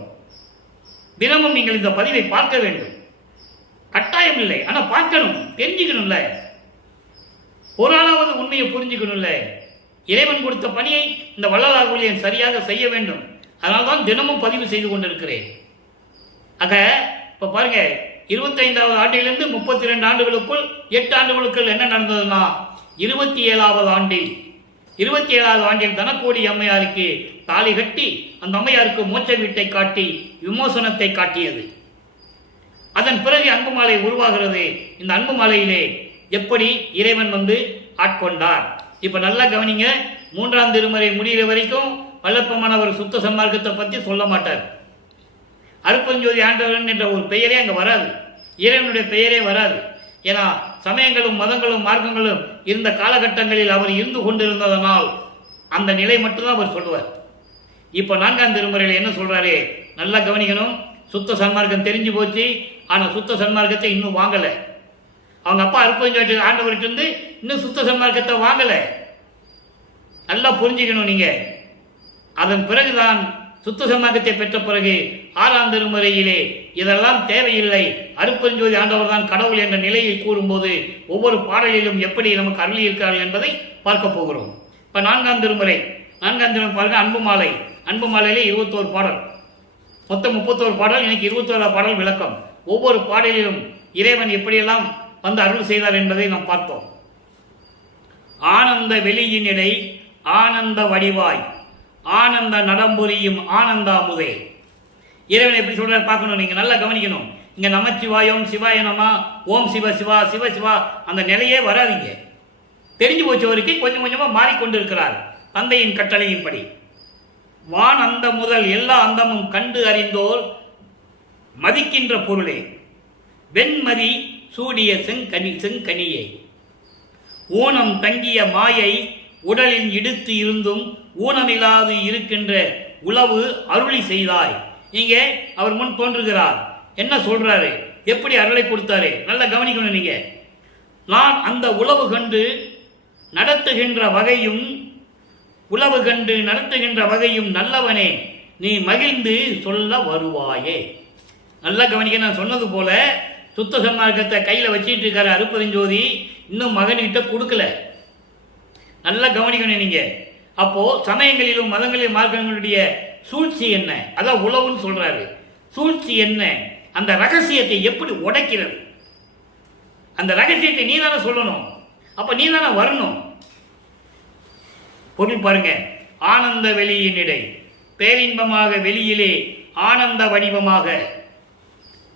தினமும் நீங்கள் இந்த பதிவை பார்க்க வேண்டும். கட்டாயம் இல்லை, ஆனா பார்க்கணும், தெரிஞ்சுக்கணும்ல. ஒரு ஆளாவது உண்மையை புரிஞ்சுக்கணும்ல. இறைவன் கொடுத்த பணியை இந்த வள்ளலார் ஊழியன் சரியாக செய்ய வேண்டும். அதனால்தான் தினமும் பதிவு செய்து கொண்டிருக்கிறேன். ஆக இப்ப பாருங்க, 25வது ஆண்டிலிருந்து 32 ஆண்டுகளுக்குள் 8 ஆண்டுகளுக்குள் என்ன நடந்ததுன்னா, 27வது ஆண்டில் தனக்கோடி அம்மையாருக்கு தாலி கட்டி அந்த அம்மையாருக்கு மோட்ச வீட்டை காட்டி விமோசனத்தை காட்டியது. அதன் பிறகு அன்பு மாலை உருவாகிறது. இந்த அன்பு மாலையிலே எப்படி இறைவன் ஆட்கொண்டார். இப்ப நல்லா கவனிங்க. 3ஆம் திருமுறை முடிகிற வரைக்கும் வல்லப்பெருமான் அவர் சுத்த சன்மார்க்கத்தை பற்றி சொல்ல மாட்டார். அருப்பஞ்சோதி ஆண்டவன் என்ற ஒரு பெயரே அங்க வராது. இறைவனுடைய பெயரே வராது. ஏன்னா சமயங்களும் மதங்களும் மார்க்கங்களும் இருந்த காலகட்டங்களில் அவர் இருந்து கொண்டிருந்ததனால் அந்த நிலை மட்டும்தான் அவர் சொல்லுவார். இப்ப 4ஆம் திருமுறையில் என்ன சொல்றாரு, நல்லா கவனிக்கணும். சுத்த சன்மார்க்கம் தெரிஞ்சு போச்சு, ஆனா சுத்த சன்மார்க்கத்தை இன்னும் வாங்கல. அவங்க அப்பா அருப்பஞ்சோதி ஆண்டவர்கிட்ட இருந்து இன்னும் சுத்த சன்மார்க்கத்தை வாங்கல. நல்லா புரிஞ்சுக்கணும் நீங்க. அதன் பிறகுதான் சுத்த சன்மார்க்கத்தை பெற்ற பிறகு 6ஆம் திருமுறையிலே இதெல்லாம் தேவையில்லை, அருப்பஞ்சோதி ஆண்டவர் தான் கடவுள் என்ற நிலையை கூறும்போது ஒவ்வொரு பாடலிலும் எப்படி நமக்கு அருளி இருக்கிறார்கள் என்பதை பார்க்க போகிறோம். இப்ப 4ஆம் திருமுறை பாருங்க. அன்பு மாலையிலே 21 பாடல், மொத்தம் 31 பாடல். இன்னைக்கு 21 பாடல் விளக்கம். ஒவ்வொரு பாடலிலும் இறைவன் எப்படியெல்லாம் அருள் செய்தார் என்பதை நாம் பார்த்தோம். ஆனந்த வெளியினிடை ஆனந்த வடிவாய் ஆனந்த நடம்புரியும் ஆனந்த அமுதே. இறைவன் எப்படி சொல்றாரு பார்க்கணும். நீங்க நல்லா கவனிக்கணும். இங்க நமச்சிவாயம் சிவாய நம ஓம் சிவ சிவா சிவ சிவா அந்த நிலையே வராதிங்க. தெரிஞ்சு போச்சவருக்கு கொஞ்சம் கொஞ்சமா மாறிக்கொண்டிருக்கிறார் தந்தையின் கட்டளையின்படி. வான் அந்த முதல் எல்லா அந்தமும் கண்டு அறிந்தோர் மதிக்கின்ற பொருளே வெண்மதி சூடிய செங்கனியே ஊனம் தங்கிய மாயை உடலில் இடுத்து இருந்தும் ஊனமில்லாது இருக்கின்ற உளவு அருளி செய்தாய். நீங்க அவர் முன் தோன்றுகிறார். என்ன சொல்றாரு, எப்படி அருளை கொடுத்தாரு, நல்லா கவனிக்கணும். நீங்க நான் அந்த உளவு கண்டு நடத்துகின்ற வகையும் நல்லவனே நீ மகிழ்ந்து சொல்ல வருவாயே. நல்லா கவனிக்க. நான் சொன்னது போல சுத்த சன்மார்க்கத்தை கையில வச்சிட்டு இருக்காரு அருப்பெருஞ்சோதி, இன்னும் மகன்கிட்ட கொடுக்கல. நல்லா கவனிக்கணும் நீங்க. அப்போ சமயங்களிலும் மதங்களிலும் மார்க்கங்களுடைய சூழ்ச்சி என்ன, அதான் உளவுன்னு சொல்றாரு. சூழ்ச்சி என்ன, அந்த ரகசியத்தை எப்படி உடைக்கிறது, அந்த ரகசியத்தை நீ தானே சொல்லணும். அப்ப நீ தானே வரணும். பொருள் பாருங்க. ஆனந்த வெளியினிடை பேரின்பமாக வெளியிலே ஆனந்த வடிவமாக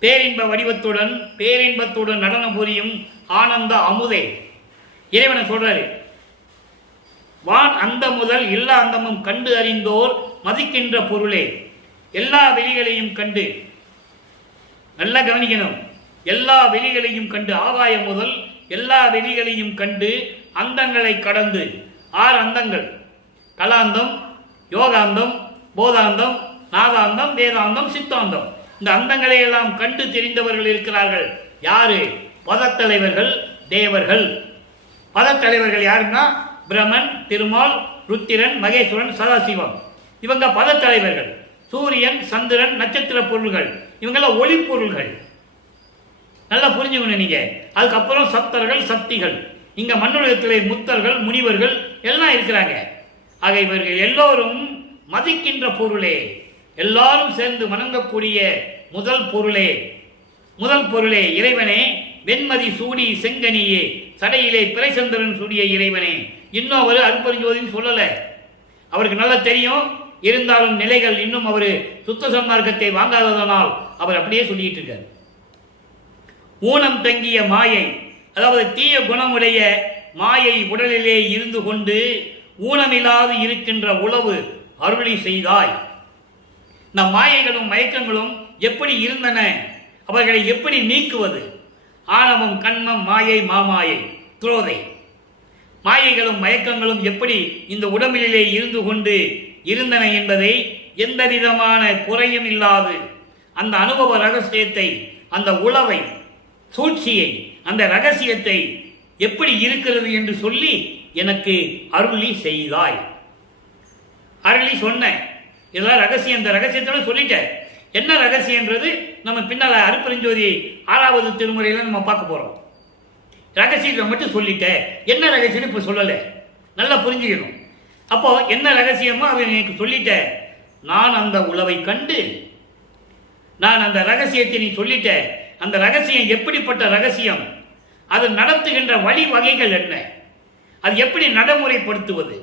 பேரின்ப வடிவத்துடன் பேரின்பத்துடன் நடனம் புரியும் ஆனந்த அமுதே. இறைவனை சொல்றாரு. வான் அந்த முதல் எல்லா அந்தமும் கண்டு அறிந்தோர் மதிக்கின்ற பொருளே. எல்லா வெளிகளையும் கண்டு, நல்லா கவனிக்கணும், எல்லா வெளிகளையும் கண்டு, ஆகாயம் முதல் எல்லா வெளிகளையும் கண்டு அந்தங்களை கடந்து. 6 அந்தங்கள்: கலாந்தம், யோகாந்தம், போதாந்தம், நாதாந்தம், வேதாந்தம், சித்தாந்தம். இந்த அந்தங்களை எல்லாம் கண்டு தெரிந்தவர்கள் இருக்கிறார்கள். யாரு? பதத்தலைவர்கள், தேவர்கள். பதத்தலைவர்கள் யாருன்னா பிரமன், திருமால், ருத்திரன், மகேஸ்வரன், சதாசிவம். இவங்க பதத்தலைவர்கள். சூரியன், சந்திரன், நட்சத்திர பொருள்கள், இவங்கெல்லாம் ஒளி பொருள்கள். நல்லா புரிஞ்சுக்கணும் நீங்க. அதுக்கப்புறம் சப்தர்கள், சக்திகள். இங்க மண்ணுலகத்திலே முத்தர்கள், முனிவர்கள் எல்லாம் இருக்கிறாங்க. ஆக இவர்கள் எல்லோரும் மதிக்கின்ற பொருளே, எல்லாரும் சேர்ந்து வணங்கக்கூடிய முதல் பொருளே. முதல் பொருளே இறைவனே, வெண்மதி சூடி செங்கனியே, சடையிலே பிறைசந்திரன் சூடிய இறைவனே. இன்னும் அவர் அருட்பெருஞ்சோதின்னு சொல்லல, அவருக்கு நல்லா தெரியும். இருந்தாலும் நிலைகள் இன்னும் அவர் சுத்த சன்மார்க்கத்தை வாங்காததனால் அவர் அப்படியே சொல்லிட்டு இருக்கார். ஊனம் தங்கிய மாயை, அதாவது தீய குணமுடைய மாயை உடலிலே இருந்து கொண்டு ஊனமில்லாது இருக்கின்ற உளவு அருளி செய்தாய். நம் மாயைகளும் மயக்கங்களும் எப்படி இருந்தன, அவர்களை எப்படி நீக்குவது? ஆணவம், கண்மம், மாயை, மாமாயை, துரோதை. மாயைகளும் மயக்கங்களும் எப்படி இந்த உடம்பிலே இருந்து கொண்டு இருந்தன என்பதை எந்த விதமான குறையும் இல்லாது அந்த அனுபவ ரகசியத்தை, அந்த உளவை, சூழ்ச்சியை, அந்த ரகசியத்தை எப்படி இருக்கிறது என்று சொல்லி எனக்கு அருளி செய்தாய். அருளி சொன்ன இதெல்லாம் ரகசியம். இந்த ரகசியத்தோட சொல்லிட்டேன். என்ன ரகசியன்றது நம்ம பின்னால அருட்பெருஞ்சோதி 6வது திருமுறையில நம்ம பார்க்க போறோம். ரகசியத்தை மட்டும் சொல்லிட்டேன், என்ன ரகசியம் இப்ப சொல்லல, நல்லா புரிஞ்சுக்கணும். அப்போ என்ன ரகசியமோ அதை எனக்கு சொல்லிட்ட. நான் அந்த உளவை கண்டு, நான் அந்த ரகசியத்தை நீ சொல்லிட்ட. அந்த ரகசியம் எப்படிப்பட்ட ரகசியம், அது நடத்துகின்ற வழி வகைகள் என்ன, அது எப்படி நடைமுறைப்படுத்துவது,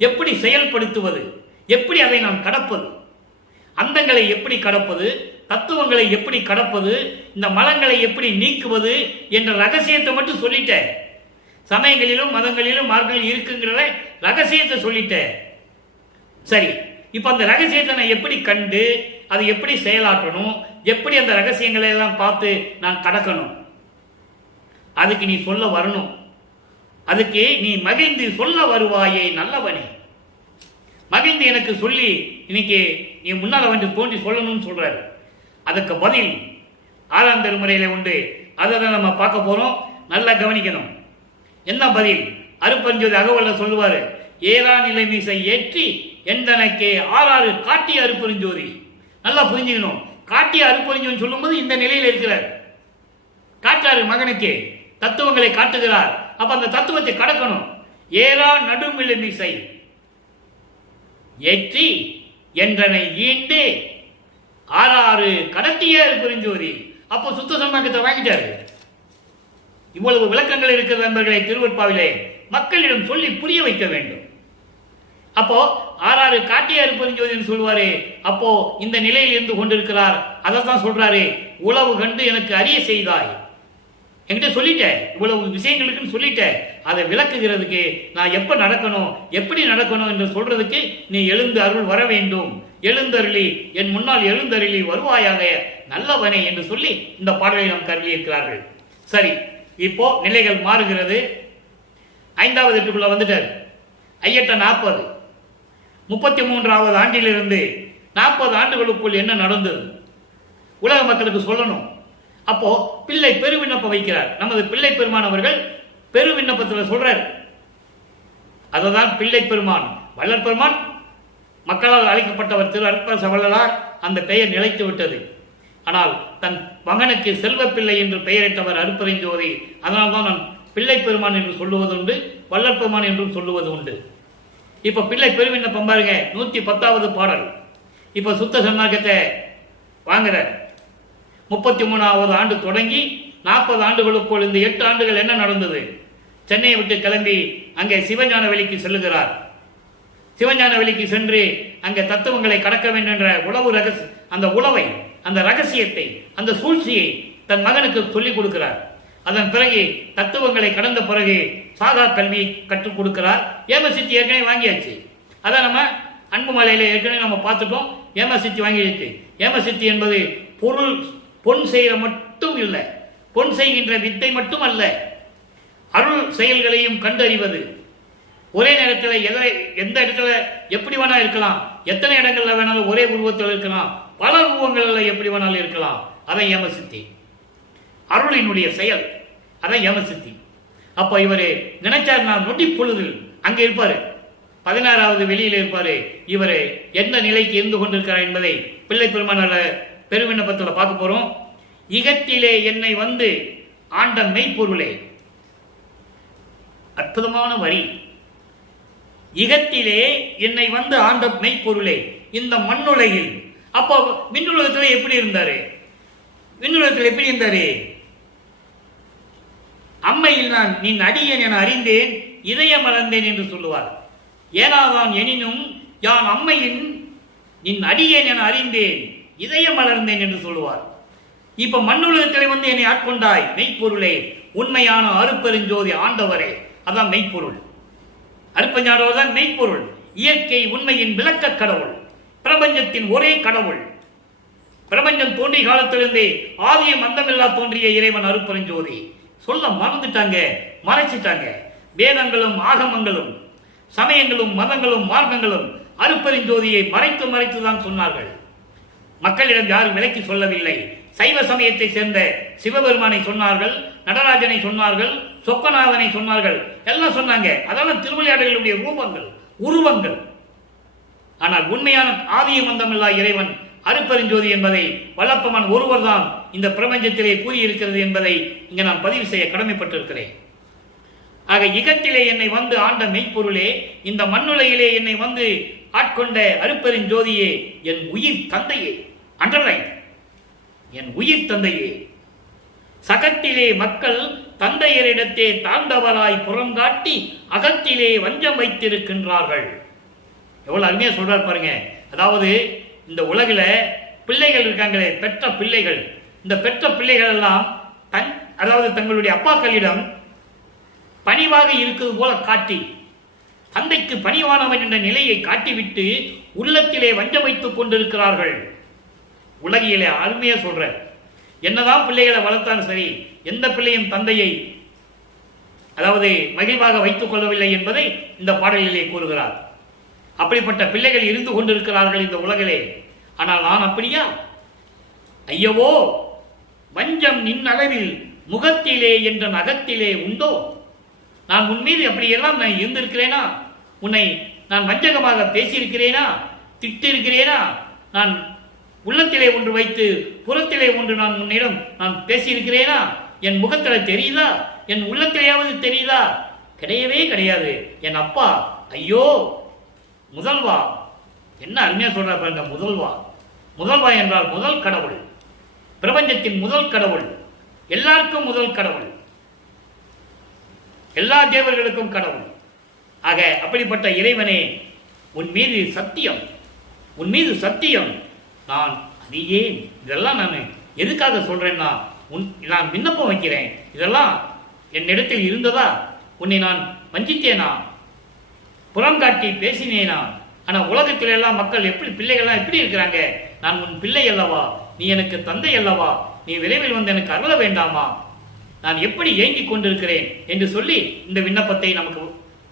எப்படி செயல்படுத்துவது, எப்படி அதை நாம் கடப்பது, அந்தங்களை எப்படி கடப்பது, தத்துவங்களை எப்படி கடப்பது, இந்த மலங்களை எப்படி நீக்குவது என்ற ரகசியத்தை மட்டும் சொல்லிட்ட. சமயங்களிலும் மதங்களிலும் மார்க்கங்கள் இருக்குங்கிற ரகசியத்தை சொல்லிட்ட. சரி, இப்ப அந்த ரகசியத்தை நான் எப்படி கண்டு அதை எப்படி செயலாற்றணும், எப்படி அந்த ரகசியங்களை எல்லாம் பார்த்து நான் கடக்கணும், அதுக்கு நீ சொல்ல வரணும். அதுக்கு நீ மகிழ்ந்து சொல்ல வருவாயே நல்லவனே. மகிழ்ந்து எனக்கு சொல்லி இன்னைக்கு நீ முன்னால வந்து தோன்றி சொல்லணும்னு சொல்றாரு. அதுக்கு பதில் 6ஆம் திருமுறையில உண்டு. அதை தான் நம்ம பார்க்க போறோம். நல்லா கவனிக்கணும். என்ன பதில்? அருட்பெருஞ்சோதி அகவல்ல சொல்லுவாரு, ஏறா நிலை மீசை ஏற்றி எந்தனக்கே 6 காட்டிய அருட்பெருஞ்சோதி. நல்லா புரிஞ்சுக்கணும். காட்டிய அருட்பெருஞ்சோதி சொல்லும் போது இந்த நிலையில் இருக்கிறார். காட்டாரு மகனுக்கு தத்துவங்களை காட்டுகிறார். அப்ப அந்த தத்துவத்தை கடக்கணும். ஏறா நடுமிலை மீசை ஏற்றி என்றனை ஈண்டு 6 கடத்திய அருட்பெருஞ்சோதி. அப்போ சுத்த சன்மார்க்கத்தை வாங்கிட்டாரு. இவ்வளவு விளக்கங்கள் இருக்கிற நண்பர்களை திருவற்பாவிலே மக்களிடம் சொல்லி புரிய வைக்க வேண்டும். அப்போ 6 காட்டிய அருட்பெருஞ்சோதின்னு சொல்லுவாரு. அப்போ இந்த நிலையில் இருந்து கொண்டிருக்கிறார். அதைத்தான் சொல்றாரு, உளவு கண்டு எனக்கு அறிய செய்தாய். என்கிட்ட சொல்லிட்டேன், இவ்வளவு விஷயங்களுக்குன்னு சொல்லிட்டேன். அதை விளக்குகிறதுக்கு நான் எப்ப நடக்கணும், எப்படி நடக்கணும் என்று சொல்றதுக்கு நீ எழுந்து அருள் வர வேண்டும். எழுந்தருளி என் முன்னால் எழுந்தருளி வருவாயாக நல்லவனே என்று சொல்லி இந்த பாடலை நாம் கருதி இருக்கிறார்கள். சரி, இப்போ நிலைகள் மாறுகிறது. 5வது எட்டுக்குள்ள வந்துட்டார். ஐயட்ட 40 33வது ஆண்டிலிருந்து 40 ஆண்டுகளுக்குள் என்ன நடந்தது உலக மக்களுக்கு சொல்லணும். அப்போ பிள்ளை பெரு விண்ணப்பம் வைக்கிறார். நமது பிள்ளை பெருமான் அவர்கள் பெரு விண்ணப்பத்தில் சொல்றார். அதுதான் பிள்ளை பெருமான். வள்ளல் பெருமான் மக்களால் அழைக்கப்பட்டவர். திரு அற்ப வள்ளலார் அந்த பெயர் நிலைத்து விட்டது. ஆனால் தன் மகனுக்கு செல்வப்பிள்ளை என்று பெயரிட்டவர் அருட்பெருஞ்சோதி. அதனால்தான் நான் பிள்ளை பெருமான் என்று சொல்லுவது உண்டு, வள்ளல் பெருமான் என்றும் சொல்லுவது உண்டு. இப்ப பிள்ளை பெருவிண்ணப்பம் பாருங்க, 110வது பாடல். இப்ப சுத்த சன்மார்க்கத்தை வாங்குற 33வது ஆண்டு தொடங்கி 40 ஆண்டுகளுக்குள் இந்த 8 ஆண்டுகள் என்ன நடந்தது? சென்னையை விட்டு கிளம்பி அங்கே சிவஞான வெளிக்கு செல்லுகிறார். சிவஞான வெளிக்கு சென்று அங்கே தத்துவங்களை கடக்க வேண்டும் என்ற உளவு அந்த உளவை, அந்த ரகசியத்தை, அந்த சூழ்ச்சியை தன் மகனுக்கு சொல்லிக் கொடுக்கிறார். அதன் பிறகு தத்துவங்களை கடந்த பிறகு சாகா கல்வி கற்றுக் கொடுக்கிறார். ஏமசித்தி ஏற்கனவே வாங்கியாச்சு. அதான் நம்ம அன்புமலையில் ஏற்கனவே நம்ம பார்த்துட்டோம். ஏமசித்தி வாங்கியாச்சு. ஏமசித்தி என்பது பொருள் பொன் செய்கிற மட்டும் இல்லை, பொன் செய்கின்ற வித்தை மட்டும் அல்ல, அருள் செயல்களையும் கண்டறிவது. ஒரே நேரத்தில் எந்த இடத்துல எப்படி வேணாலும் இருக்கலாம், எத்தனை இடங்கள்ல வேணாலும் ஒரே உருவத்தில் இருக்கலாம், பல உருவங்களில் எப்படி வேணாலும் இருக்கலாம். அதான் ஏமசித்தி, அருளினுடைய செயல். அதான் ஏமசித்தி. அப்ப இவர் நினைச்சார், நான் நொடி பொழுதில் அங்கே இருப்பாரு, 16வது வெளியில் இருப்பாரு. இவர் எந்த நிலைக்கு இருந்து கொண்டிருக்கிறார் என்பதை பிள்ளை பெருமானால பெருவிண்ணப்பத்தில் பார்க்க போறோம். இகத்திலே என்னை வந்து ஆண்ட மெய்ப்பொருளே. அற்புதமான வரி. இகத்திலே என்னை வந்து ஆண்ட மெய்ப்பொருளே. இந்த மண்ணுலகில், அப்போ விண்ணுலகத்தில் எப்படி இருந்தாரு? விண்ணுலகத்தில் எப்படி இருந்தாரு? அம்மையில் நான் நின் அடியேன் என அறிந்தேன், இதயம் மறந்தேன் என்று சொல்லுவார். ஏனாதான் எனினும் யான் அம்மையின் நின் அடியேன் என அறிந்தேன், இதயம் மலர்ந்தேன் என்று சொல்லுவார். இப்ப மண்ணுலகத்தில் வந்து என்னை ஆட்கொண்டாய் மெய்ப்பொருளே, உண்மையான அருப்பெருஞ்சோதி ஆண்டவரே. அதான் மெய்ப்பொருள். அருப்பஞ்சாண்டவர் தான் மெய்ப்பொருள். இயற்கை உண்மையின் விளக்க கடவுள், பிரபஞ்சத்தின் ஒரே கடவுள். பிரபஞ்சம் தோன்றிய காலத்திலிருந்தே ஆதியம் அந்தமில்லா தோன்றிய இறைவன் அருப்பெருஞ்சோதி. சொல்ல மறந்துட்டாங்க, மறைச்சிட்டாங்க. வேதங்களும் ஆகமங்களும் சமயங்களும் மதங்களும் மார்க்கங்களும் அருப்பெருஞ்சோதியை மறைத்து மறைத்து தான் சொன்னார்கள். மக்களிடம் யாரும் விலக்கி சொல்லவில்லை. சைவ சமயத்தை சேர்ந்த சிவபெருமானை சொன்னார்கள், நடராஜனை சொன்னார்கள், சொக்கநாதனை சொன்னார்கள், எல்லாம் சொன்னாங்க. அதெல்லாம் திருவிளையாடலுடைய ரூபங்கள், உருவங்கள். ஆனால் உண்மையான ஆதியம் அந்தமில்லா இறைவன் அருப்பெருஞ்சோதி என்பதை வல்லப்பமான் ஒருவர் தான் இந்த பிரபஞ்சத்திலே கூறியிருக்கிறது என்பதை இங்கே நான் பதிவு செய்ய கடமைப்பட்டிருக்கிறேன். ஆக இகத்திலே என்னை வந்து ஆண்ட மெய்ப்பொருளே, இந்த மண்ணுலையிலே என்னை வந்து ஆட்கொண்ட அருப்பெருஞ்சோதியே, என் உயிர் தந்தையே. அண்டர்லைன், என் உயிர் தந்தையே. சகத்திலே மக்கள் தந்தையரிடத்தே தாழ்ந்தவராய் புறங்காட்டி அகத்திலே வஞ்சம் வைத்திருக்கின்றார்கள். எவ்வளவு அருமையா சொல்றார் பாருங்க. அதாவது இந்த உலகில பிள்ளைகள் இருக்காங்களே, பெற்ற பிள்ளைகள், இந்த பெற்ற பிள்ளைகள் எல்லாம் அதாவது தங்களுடைய அப்பாக்களிடம் பணிவாக இருக்கிறது போல காட்டி, தந்தைக்கு பணிவானவன் என்ற நிலையை காட்டிவிட்டு உள்ளத்திலே வஞ்சம் வைத்துக் கொண்டிருக்கிறார்கள். உலகிலே அருமையா சொல்ற, என்னதான் பிள்ளைகளை வளர்த்தாலும் சரி, எந்த பிள்ளையும் தந்தையை அதாவது மகிழ்வாக வைத்துக் கொள்ளவில்லை என்பதை இந்த பாடலிலே கூறுகிறார். அப்படிப்பட்ட பிள்ளைகள் இருந்து கொண்டிருக்கிறார்கள் இந்த உலகிலே. ஆனால் நான் அப்படியா? ஐயவோ, வஞ்சம் நின் அளவில் முகத்திலே என்ற நகத்திலே உண்டோ? நான் உன் மீது அப்படியெல்லாம் நான் இருந்திருக்கிறேனா? உன்னை நான் வஞ்சகமாக பேசியிருக்கிறேனா? திட்டிருக்கிறேனா? நான் உள்ளத்திலே ஒன்று வைத்து புறத்திலே ஒன்று நான் உன்னிடம் நான் பேசியிருக்கிறேனா? என் முகத்தில் தெரியுதா? என் உள்ளத்திலேயாவது தெரியுதா? கிடையவே கிடையாது. என் அப்பா, ஐயோ முதல்வா. என்ன அருமையா சொல்றார் பாருங்க. முதல்வா, முதல்வா என்றால் முதல் கடவுள், பிரபஞ்சத்தின் முதல் கடவுள், எல்லாருக்கும் முதல் கடவுள், எல்லா தேவர்களுக்கும் கடவுள். ஆக அப்படிப்பட்ட இறைவனே, உன் மீது சத்தியம், உன் மீது சத்தியம். நான் அறியேன். இதெல்லாம் நான் எதுக்காக சொல்றேன்னா, நான் விண்ணப்பம் வைக்கிறேன். இதெல்லாம் என்னிடத்தில் இருந்ததா? உன்னை நான் வஞ்சித்தேனா? புறங்காட்டி பேசினேனா? ஆனா உலகத்தில் எல்லாம் மக்கள் எப்படி, பிள்ளைகள்லாம் எப்படி இருக்கிறாங்க? நான் உன் பிள்ளை அல்லவா? நீ எனக்கு தந்தை அல்லவா? நீ விரைவில் வந்து எனக்கு அருள வேண்டாமா? நான் எப்படி ஏங்கிக் கொண்டிருக்கிறேன் என்று சொல்லி இந்த விண்ணப்பத்தை நமக்கு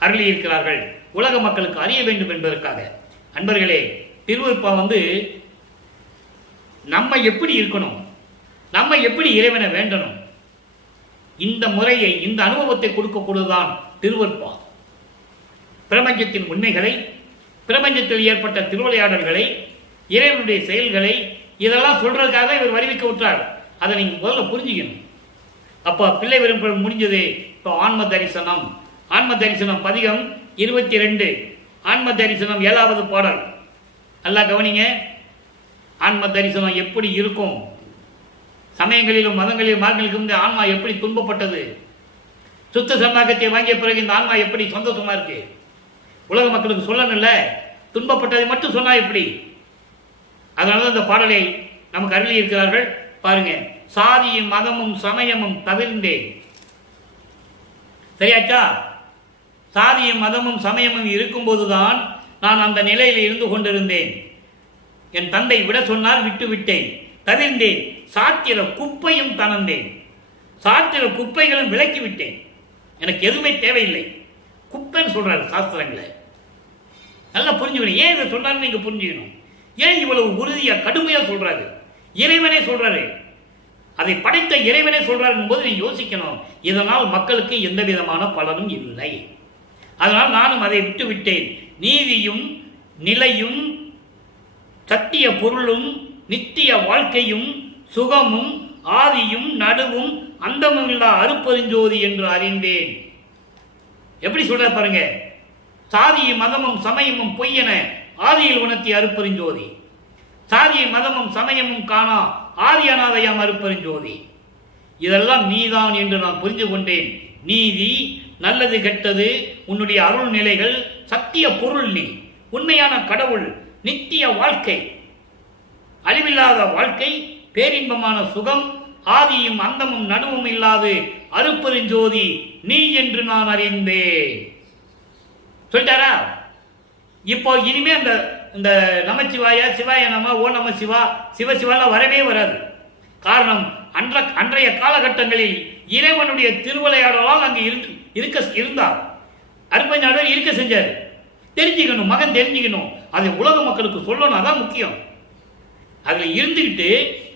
அருளி இருக்கிறார்கள், உலக மக்களுக்கு அறிய வேண்டும் என்பதற்காக. அன்பர்களே, திருவருட்பா நம்ம எப்படி இருக்கணும், நம்ம எப்படி இறைவனை வேண்டணும், இந்த முறையை, இந்த அனுபவத்தை கொடுக்கக்கூடியதுதான் திருவருட்பா. பிரபஞ்சத்தின் உண்மைகளை, பிரபஞ்சத்தில் ஏற்பட்ட திருவிளையாடல்களை, இறைவனுடைய செயல்களை, இதெல்லாம் சொல்றதுக்காக இவர் வருவிக்க விட்டார். அதை நீங்க முதல்ல புரிஞ்சுக்கணும். அப்போ பிள்ளை விருப்பம் முடிஞ்சது. இப்போ ஆன்ம தரிசனம், ஆன்ம தரிசனம் பதிகம் 22, ஆன்ம தரிசனம் 7வது பாடல். நல்லா கவனிங்க. ஆன்ம தரிசனம் எப்படி இருக்கும்? சமயங்களிலும் மதங்களிலும் மார்க்கங்களிலும் இந்த ஆன்மா எப்படி துன்பப்பட்டது? சுத்த சன்மார்க்கத்தை வாங்கிய பிறகு இந்த ஆன்மா எப்படி சந்தோஷமா இருக்கு? உலக மக்களுக்கு சொல்லணும்ல, துன்பப்பட்டதை மட்டும் சொன்னா எப்படி? அதனால இந்த பாடலை நமக்கு அருளி இருக்கிறார்கள். பாருங்க. சாதியும் மதமும் சமயமும் தவிர்ந்தே சரியாச்சா? சாதியும் மதமும் சமயமும் இருக்கும்போதுதான் நான் அந்த நிலையில் இருந்து கொண்டிருந்தேன். என் தந்தை விட சொன்னார், விட்டு விட்டேன், தவிர்ந்தேன். சாத்திர குப்பையும் தனந்தேன், சாத்திர குப்பைகளும் விலக்கி விட்டேன். எனக்கு எதுவுமே தேவையில்லை. குப்பைன்னு சொல்றாரு சாஸ்திரங்களை. நல்லா புரிஞ்சுக்கணும். ஏன் இதை சொல்றாரு நீங்க புரிஞ்சுக்கணும். ஏன் இவ்வளவு உறுதியா கடுமையா சொல்றாரு? இறைவனே சொல்றாரு, அதை படைத்த இறைவனே சொல்றாரு போது நீ யோசிக்கணும். இதனால் மக்களுக்கு எந்த விதமான பலனும் இல்லை. அதனால் நானும் அதை விட்டு விட்டேன். நீதியும் நிலையும் சத்திய பொருளும் நித்திய வாழ்க்கையும் சுகமும் ஆதியும் நடுவும் அந்தமுமில்லா அருப்பெருஞ்சோதி என்று அறிந்தேன். எப்படி சொல்ற பாருங்க. சாதியும் மதமும் சமயமும் பொய்யென ஆதியில் உணர்த்திய அருப்பெருஞ்சோதி, சாதியை மதமும் சமயமும் காணா ஆதியநாதையாம் அருப்பெருஞ்சோதி. இதெல்லாம் நீதான் என்று நான் புரிந்து கொண்டேன். நீதி, நல்லது கெட்டது, உன்னுடைய அருள் நிலைகள், சத்திய பொருள், நீ உண்மையான கடவுள், நித்திய வாழ்க்கை, அழிவில்லாத வாழ்க்கை, பேரின்பமான சுகம், ஆதியும் அந்தமும் நடுவும் இல்லாது அருப்பெருஞ்சோதி நீ என்று நான் அறிந்தேன். சொல்லிட்டாரா? இப்போ இனிமே இந்த நமச்சிவாய, சிவாய நம, ஓ நம சிவா, சிவசிவாலாம் வரவே வராது. காரணம், அன்றைய காலகட்டங்களில் இறைவனுடைய திருவிளையாடலால் அங்கு இருந்தார். அருப்பெருஞ்சாண்டவர் இருக்க செஞ்சார். தெரிஞ்சுக்கணும், மகன் தெரிஞ்சுக்கணும், அதை உலக மக்களுக்கு சொல்லணும். அதான் முக்கியம். அதுல இருந்துகிட்டு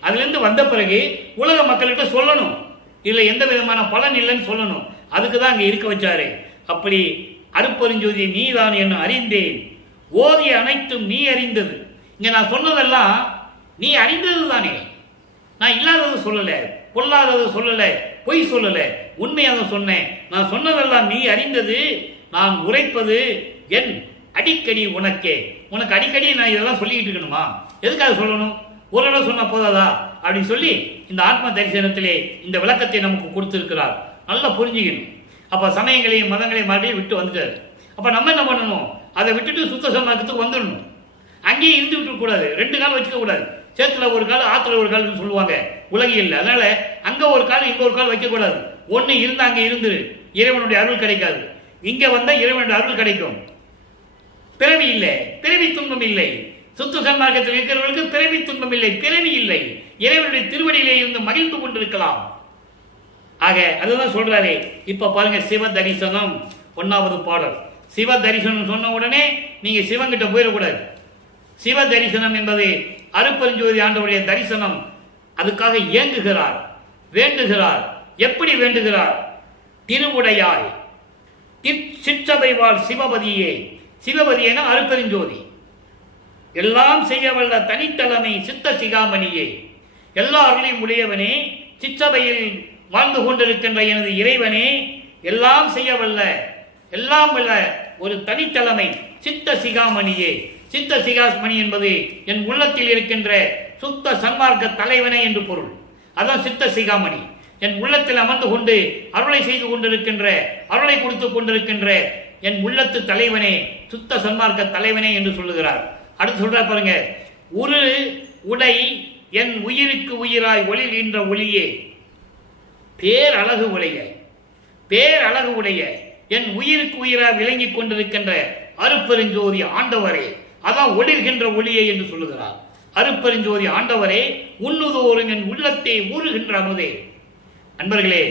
அதுல இருந்து வந்த பிறகு உலக மக்கள்கிட்ட சொல்லணும். இதுல எந்த விதமான பலன் இல்லைன்னு சொல்லணும். அதுக்கு தான் அங்க இருக்க வச்சாரு. அப்படி அருப்பெருஞ்சோதி நீதான் என்று அறிந்தேன். ஓதிய அனைத்தும் நீ அறிந்தது. இங்க நான் சொன்னதெல்லாம் நீ அறிந்தது தானே. நான் இல்லாதது சொல்லல, பொல்லாதது சொல்லல, பொய் சொல்லல, உண்மையாக சொன்னேன். நான் சொன்னதெல்லாம் நீ அறிந்தது. நான் உரைப்பது என் அடிக்கடி உனக்கே. உனக்கு அடிக்கடி நான் இதெல்லாம் சொல்லிக்கிட்டு இருக்கணுமா? எதுக்காக சொல்லணும்? ஒரு இடம் சொன்ன போதாதா அப்படின்னு சொல்லி இந்த ஆத்ம தரிசனத்திலே இந்த விளக்கத்தை நமக்கு கொடுத்திருக்கிறார். நல்லா புரிஞ்சுக்கணும். அப்ப சமயங்களையும் மதங்களையும் மறுபடியும் விட்டு வந்துட்டாரு. அப்ப நம்ம என்ன பண்ணணும்? அதை விட்டுட்டு சுத்த சமாஜத்துக்கு வந்துடணும். அங்கேயே இருந்து விட்டு கூடாது. 2 கால் வச்சுக்க கூடாது. சேத்துல ஒரு கால், ஆத்துல ஒரு கால்னு சொல்லுவாங்க உலகில். அதனால அங்க ஒரு கால், இங்க ஒரு கால் வைக்க கூடாது. ஒண்ணு இருந்தா அங்க இருந்துரு, இறைவனுடைய அருள் கிடைக்காது. இங்க வந்தா இறைவனுடைய அருள் கிடைக்கும். பிறவி இல்லை, பிறவி துன்பம் இல்லை. சுத்த சன்மார்க்கத்தில் இருக்கிறவர்களுக்கு பிறவி துன்பம் இல்லை, பிறவி இல்லை. இறைவனுடைய திருவடியிலே இருந்து மகிழ்ந்து கொண்டிருக்கலாம். ஆக அதுதான் சொல்றாரு. இப்ப பாருங்க, சிவ தரிசனம் 1வது பாடல். சிவ தரிசனம் சொன்ன உடனே நீங்க சிவங்கிட்ட போயிடக்கூடாது. சிவ தரிசனம் என்பது அருப்பெருஞ்சோதி ஆண்டவருடைய தரிசனம். அதுக்காக ஏங்குகிறார், வேண்டுகிறார். எப்படி வேண்டுகிறார்? திருவுடையாய் சிற்றபை வாழ் சிவபதியே. சிவபதியேனா அருப்பெருஞ்சோதி. எல்லாம் செய்யவல்ல தனித்தலைமை சித்த சிகாமணியே. எல்லா அருளையும் உடையவனே, சிற்றபையில் வாழ்ந்து கொண்டிருக்கின்ற எனது இறைவனே, எல்லாம் செய்யவல்ல, எல்லாம் வல்ல ஒரு தனித்தலைமை சித்த சிகாமணியே. சித்த சிகாமணி என்பது என் உள்ளத்தில் இருக்கின்ற சுத்த சன்மார்க்க தலைவனே என்று பொருள். அதான் சித்த சிகாமணி. என் உள்ளத்தில் அமர்ந்து கொண்டு அருளை செய்து கொண்டிருக்கின்ற, அருளை கொடுத்து கொண்டிருக்கின்ற என் உள்ளத்து தலைவனே, சுத்த சன்மார்க்க தலைவனே என்று சொல்லுகிறார். அடுத்து சொல்ற பாருங்க, ஒரு உடை என் உயிருக்கு உயிராய் ஒளிர்கின்ற ஒளியே. பேரழகு உடைய, பேரழகு உடைய என் உயிருக்கு உயிராய் விளங்கிக் கொண்டிருக்கின்ற அருப்பெருஞ்சோதி ஆண்டவரே. அதான் ஒளிர்கின்ற ஒளியே என்று சொல்லுகிறார். அருப்பெருஞ்சோதி ஆண்டவரே, உண்ணுதோறும் என் உள்ளத்தை ஊறுகின்ற அமுதே. அன்பர்களே,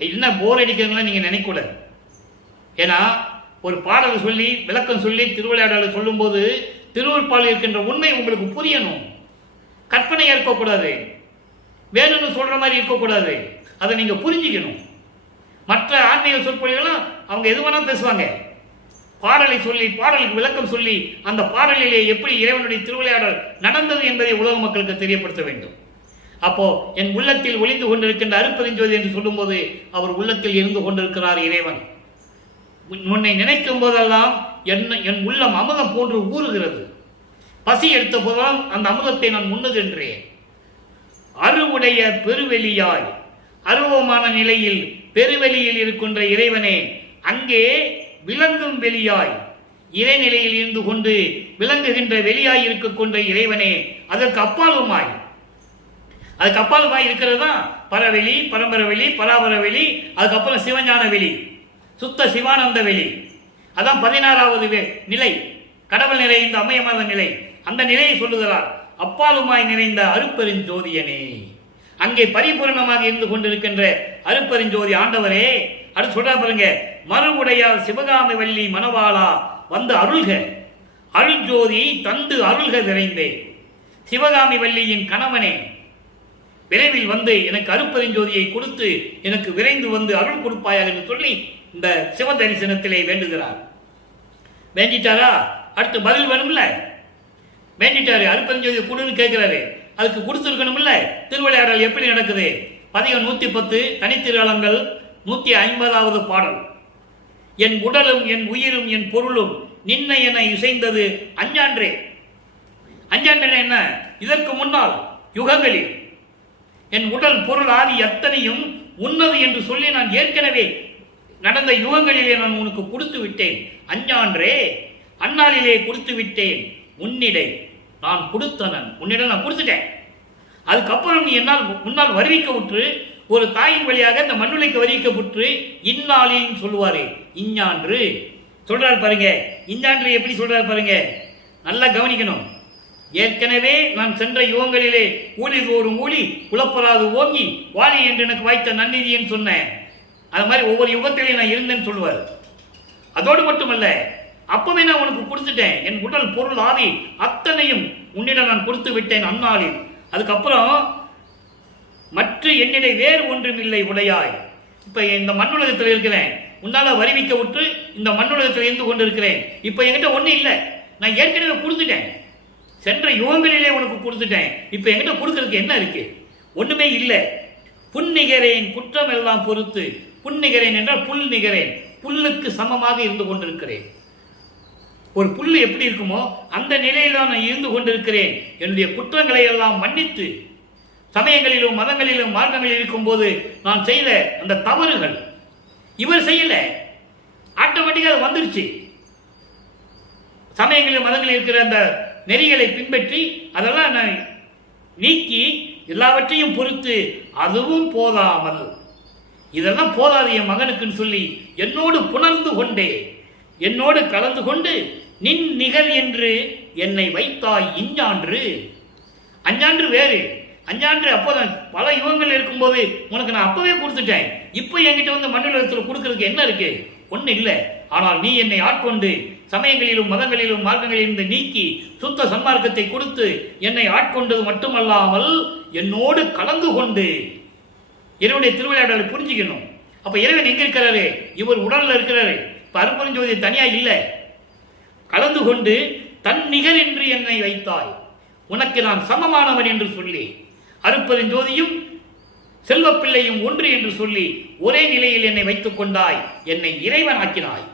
என்ன போர் அடிக்கிறதுலாம் நீங்க நினைக்கூடாது. ஏன்னா ஒரு பாடல் சொல்லி விளக்கம் சொல்லி திருவிளையாடலை சொல்லும் போது திருவருட்பால் இருக்கின்ற உண்மை உங்களுக்கு புரியணும். கற்பனை இருக்கக்கூடாது, வேணும்னு சொல்ற மாதிரி இருக்கக்கூடாது. அதை நீங்க புரிஞ்சுக்கணும். மற்ற ஆன்மீக சொற்பொழிவுலாம் அவங்க எது வேணா பேசுவாங்க. பாடலை சொல்லி, பாடலுக்கு விளக்கம் சொல்லி, அந்த பாடலிலே எப்படி இறைவனுடைய திருவிளையாடல் நடந்தது என்பதை உலக மக்களுக்கு தெரியப்படுத்த வேண்டும். அப்போ என் உள்ளத்தில் ஒளிந்து கொண்டிருக்கின்ற அருப்பெருஞ்சோதி என்று சொல்லும் போது அவர் உள்ளத்தில் இருந்து கொண்டிருக்கிறார் இறைவன். உன்னை நினைக்கும் போதெல்லாம் என் உள்ளம் அமுதம் போன்று ஊறுகிறது. பசி எடுத்த போதெல்லாம் அந்த அமுதத்தை நான் முன்னுகின்றேன். அருவுடைய பெருவெளியாய், அருவமான நிலையில் பெருவெளியில் இருக்கின்ற இறைவனே, அங்கே விளங்கும் வெளியாய், இறைநிலையில் இருந்து கொண்டு விளங்குகின்ற வெளியாய் இருக்கின்ற இறைவனே, அதற்கு அப்பாலுமாய் அதுக்கு அப்பால் இருக்கிறது தான் பரவெளி, பரம்பரவெளி, பராபரவெளி, அதுக்கப்புறம் சிவஞான வெளி, சுத்த சிவானந்த வெளி. அதான் 16வது நிலை, கடவுள் நிறைந்த அம்மையமத நிலை. அந்த நிலையை சொல்லுகிறார். அப்பாலுமாய் நிறைந்த அருப்பெருஞ்சோதியனே, அங்கே பரிபூர்ணமாக இருந்து கொண்டிருக்கின்ற அருப்பெருஞ்சோதி ஆண்டவரே. அடுத்து சொல்றா பாருங்க, மறுவுடையால் சிவகாமி வள்ளி மணவாளா வந்து அருள்க, அருள்ஜோதி தந்து அருள்க விரைந்தே. சிவகாமி வள்ளியின் கணவனே, விரைவில் வந்து எனக்கு அருப்பெருஞ்சோதியை கொடுத்து எனக்கு விரைந்து வந்து அருள் கொடுப்பாயாக என்று சொல்லி இந்த சிவ தரிசனத்திலே வேண்டுகிறார். வேண்டிட்டாரா? அடுத்து பதில் வேணும்ல. வேண்டிட்டாரு, அருப்பெருஞ்சோதியை கொடுன்னு கேட்கிறாரு, அதுக்கு கொடுத்துருக்கணும்ல. திருவிளையாடல் எப்படி நடக்குது? பதிகம் 110, தனித்திருளங்கள் 150வது பாடல். என் உடலும் என் உயிரும் என் பொருளும் நின்ன என இசைந்தது அஞ்ஞான்றே. அஞ்ஞான்றே என்ன? இதற்கு முன்னால் யுகங்களில் என் உடல் பொருள் ஆதி அத்தனையும் உன்னது என்று சொல்லி நான் ஏற்கனவே நடந்த யுகங்களிலே நான் உனக்கு கொடுத்து விட்டேன். அஞ்ஞான்றே, அந்நாளிலே கொடுத்து விட்டேன். உன்னிடை நான் கொடுத்தனன், உன்னிடம் நான் கொடுத்துட்டேன். அதுக்கப்புறம் நீ என்னால் முன்னால் வருவிக்க விட்டு ஒரு தாயின் வழியாக இந்த மண்ணுலைக்கு வருவிக்கப்பட்டு இந்நாளில் சொல்லுவாரு. இஞ்ஞான்று சொல்றாரு பாருங்க. இஞ்ஞான்று எப்படி சொல்றாரு பாருங்க, நல்லா கவனிக்கணும். ஏற்கனவே நான் சென்ற யுகங்களிலே ஊழி தோறும் ஊழி குலப்பராது ஓங்கி வாலி என்று எனக்கு வாய்த்த நன்னிதின்னு சொன்னேன். அது மாதிரி ஒவ்வொரு யுகத்திலையும் நான் இருந்தேன்னு சொல்லுவார். அதோடு மட்டுமல்ல, அப்பவே நான் உனக்கு கொடுத்துட்டேன். என் உடல் பொருள் ஆவி அத்தனையும் உன்னிடம் நான் கொடுத்து விட்டேன் அந்நாளில். அதுக்கப்புறம் மற்ற என்னிடை வேறு ஒன்றும் இல்லை உடையாய். இப்ப இந்த மண்ணுலகத்தில் இருக்கிறேன், உன்னால வருவிக்க விட்டு இந்த மண்ணுலகத்தில் இருந்து கொண்டு இருக்கிறேன். இப்ப என்கிட்ட ஒண்ணு இல்லை, நான் ஏற்கனவே கொடுத்துட்டேன். சென்ற யுகங்களிலே உனக்கு கொடுத்துட்டேன். இப்ப என்கிட்ட கொடுக்கறதுக்கு என்ன இருக்கு? ஒண்ணுமே இல்லை. புன்னிகரேன் குற்றம் எல்லாம் பொறுத்து. புன்னிகரேன் என்றால் புல் நிகரேன், புல்லுக்கு சமமாக இருந்து கொண்டிருக்கிறேன். ஒரு புல்லு எப்படி இருக்குமோ அந்த நிலையில் நான் இருந்து கொண்டிருக்கிறேன். என்னுடைய குற்றங்களை எல்லாம் மன்னித்து, சமயங்களிலும் மதங்களிலும் மார்க்கங்களில் இருக்கும் போது நான் செய்த அந்த தவறுகள் இவர் செய்யல, ஆட்டோமேட்டிக்காக வந்துருச்சு. சமயங்களிலும் மதங்களில் இருக்கிற அந்த நெறிகளை பின்பற்றி அதெல்லாம் நான் நீக்கி எல்லாவற்றையும் பொறுத்து, அதுவும் போதாமல் இதெல்லாம் போதாது என் மகனுக்குன்னு சொல்லி என்னோடு புணர்ந்து கொண்டே, என்னோடு கலந்து கொண்டு நின் நிகழ் என்று என்னை வைத்தாய் இஞ்ஞான்று. அஞ்ஞான்று வேறு, அஞ்ஞான்று அப்போதான் பல யுகங்கள் இருக்கும்போது உனக்கு நான் அப்பவே கொடுத்துட்டேன். இப்போ என்கிட்ட வந்து மண்ணுலகத்தில் கொடுக்கறதுக்கு என்ன இருக்கு? ஒண்ணு இல்லை. ஆனால் நீ என்னை ஆட்கொண்டு சமயங்களிலும் மதங்களிலும் மார்க்கங்களிலிருந்து நீக்கி சுத்த சன்மார்க்கத்தை கொடுத்து என்னை ஆட்கொண்டது மட்டுமல்லாமல் என்னோடு கலந்து கொண்டு. இறைவனுடைய திருவிளையாடலை புரிஞ்சுக்கணும். அப்ப இறைவன் எங்க இருக்கிறாரு? இவர் உடல்ல இருக்கிறாரு. இப்ப அருப்பெருஞ்சோதி தனியா இல்லை, கலந்து கொண்டு தன் நிகர் என்று என்னை வைத்தாய், உனக்கு நான் சமமானவன் என்று சொல்லி, அருப்பெருஞ்சோதியும் செல்வப்பிள்ளையும் ஒன்று என்று சொல்லி ஒரே நிலையில் என்னை வைத்துக் கொண்டாய், என்னை இறைவன் ஆக்கினாய்.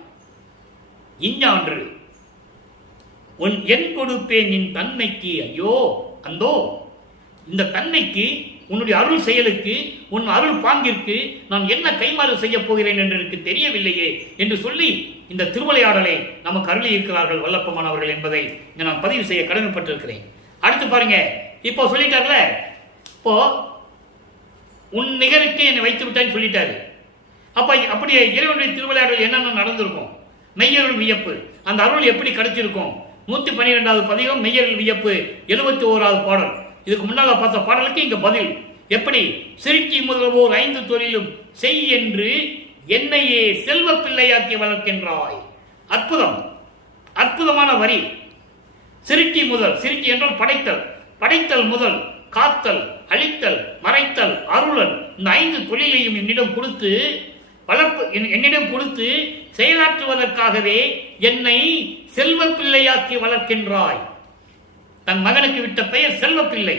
இஞ்ஞான்று உன் என் கொடுப்பேன் நின் தன்மைக்கு. ஐயோ அந்தோ, இந்த தன்மைக்கு, உன்னுடைய அருள் செயலுக்கு, உன் அருள் பாங்கிற்கு நான் என்ன கைமாறு செய்ய போகிறேன் என்று எனக்கு தெரியவில்லையே என்று சொல்லி இந்த திருவிளையாடலை நமக்கு அருளி இருக்கிறார்கள் வல்லப்பமானவர்கள் என்பதை நான் பதிவு செய்ய கடமைப்பட்டிருக்கிறேன். அடுத்து பாருங்க, இப்போ சொல்லிட்டார்ல, இப்போ உன் நிகருக்கு என்னை வைத்து விட்டான்னு சொல்லிட்டாரு. அப்ப அப்படியே இறைவனுடைய திருவிளையாடல் என்னென்ன நடந்திருக்கும்? மெய்யருள் வியப்பு, அந்த அருள் எப்படி கிடைச்சிருக்கும்? 112வது பதிகம் மெய்யருள் வியப்பு 71வது பாடல். இதுக்கு முன்னால பார்த்த பாடலுக்கு இங்க பதில். எப்படி? சிறுக்கி முதல்வோர் 5 தொழிலும் செய் என்று என்னையே செல்வ பிள்ளையாக்கி வளர்க்கின்றாய். அற்புதம், அற்புதமான வரி. சிறுக்கி முதல், சிறுக்கி என்றால் படைத்தல், படைத்தல் முதல் காத்தல், அழித்தல், மறைத்தல், அருளல், இந்த 5 தொழிலையும் என்னிடம் கொடுத்து வளர்ப்பு, என்னிடம் கொடுத்து செயலாற்றுவதற்காகவே என்னை செல்வ பிள்ளையாக்கி வளர்க்கின்றாய். தன் மகனுக்கு விட்ட பெயர் செல்வப்பிள்ளை.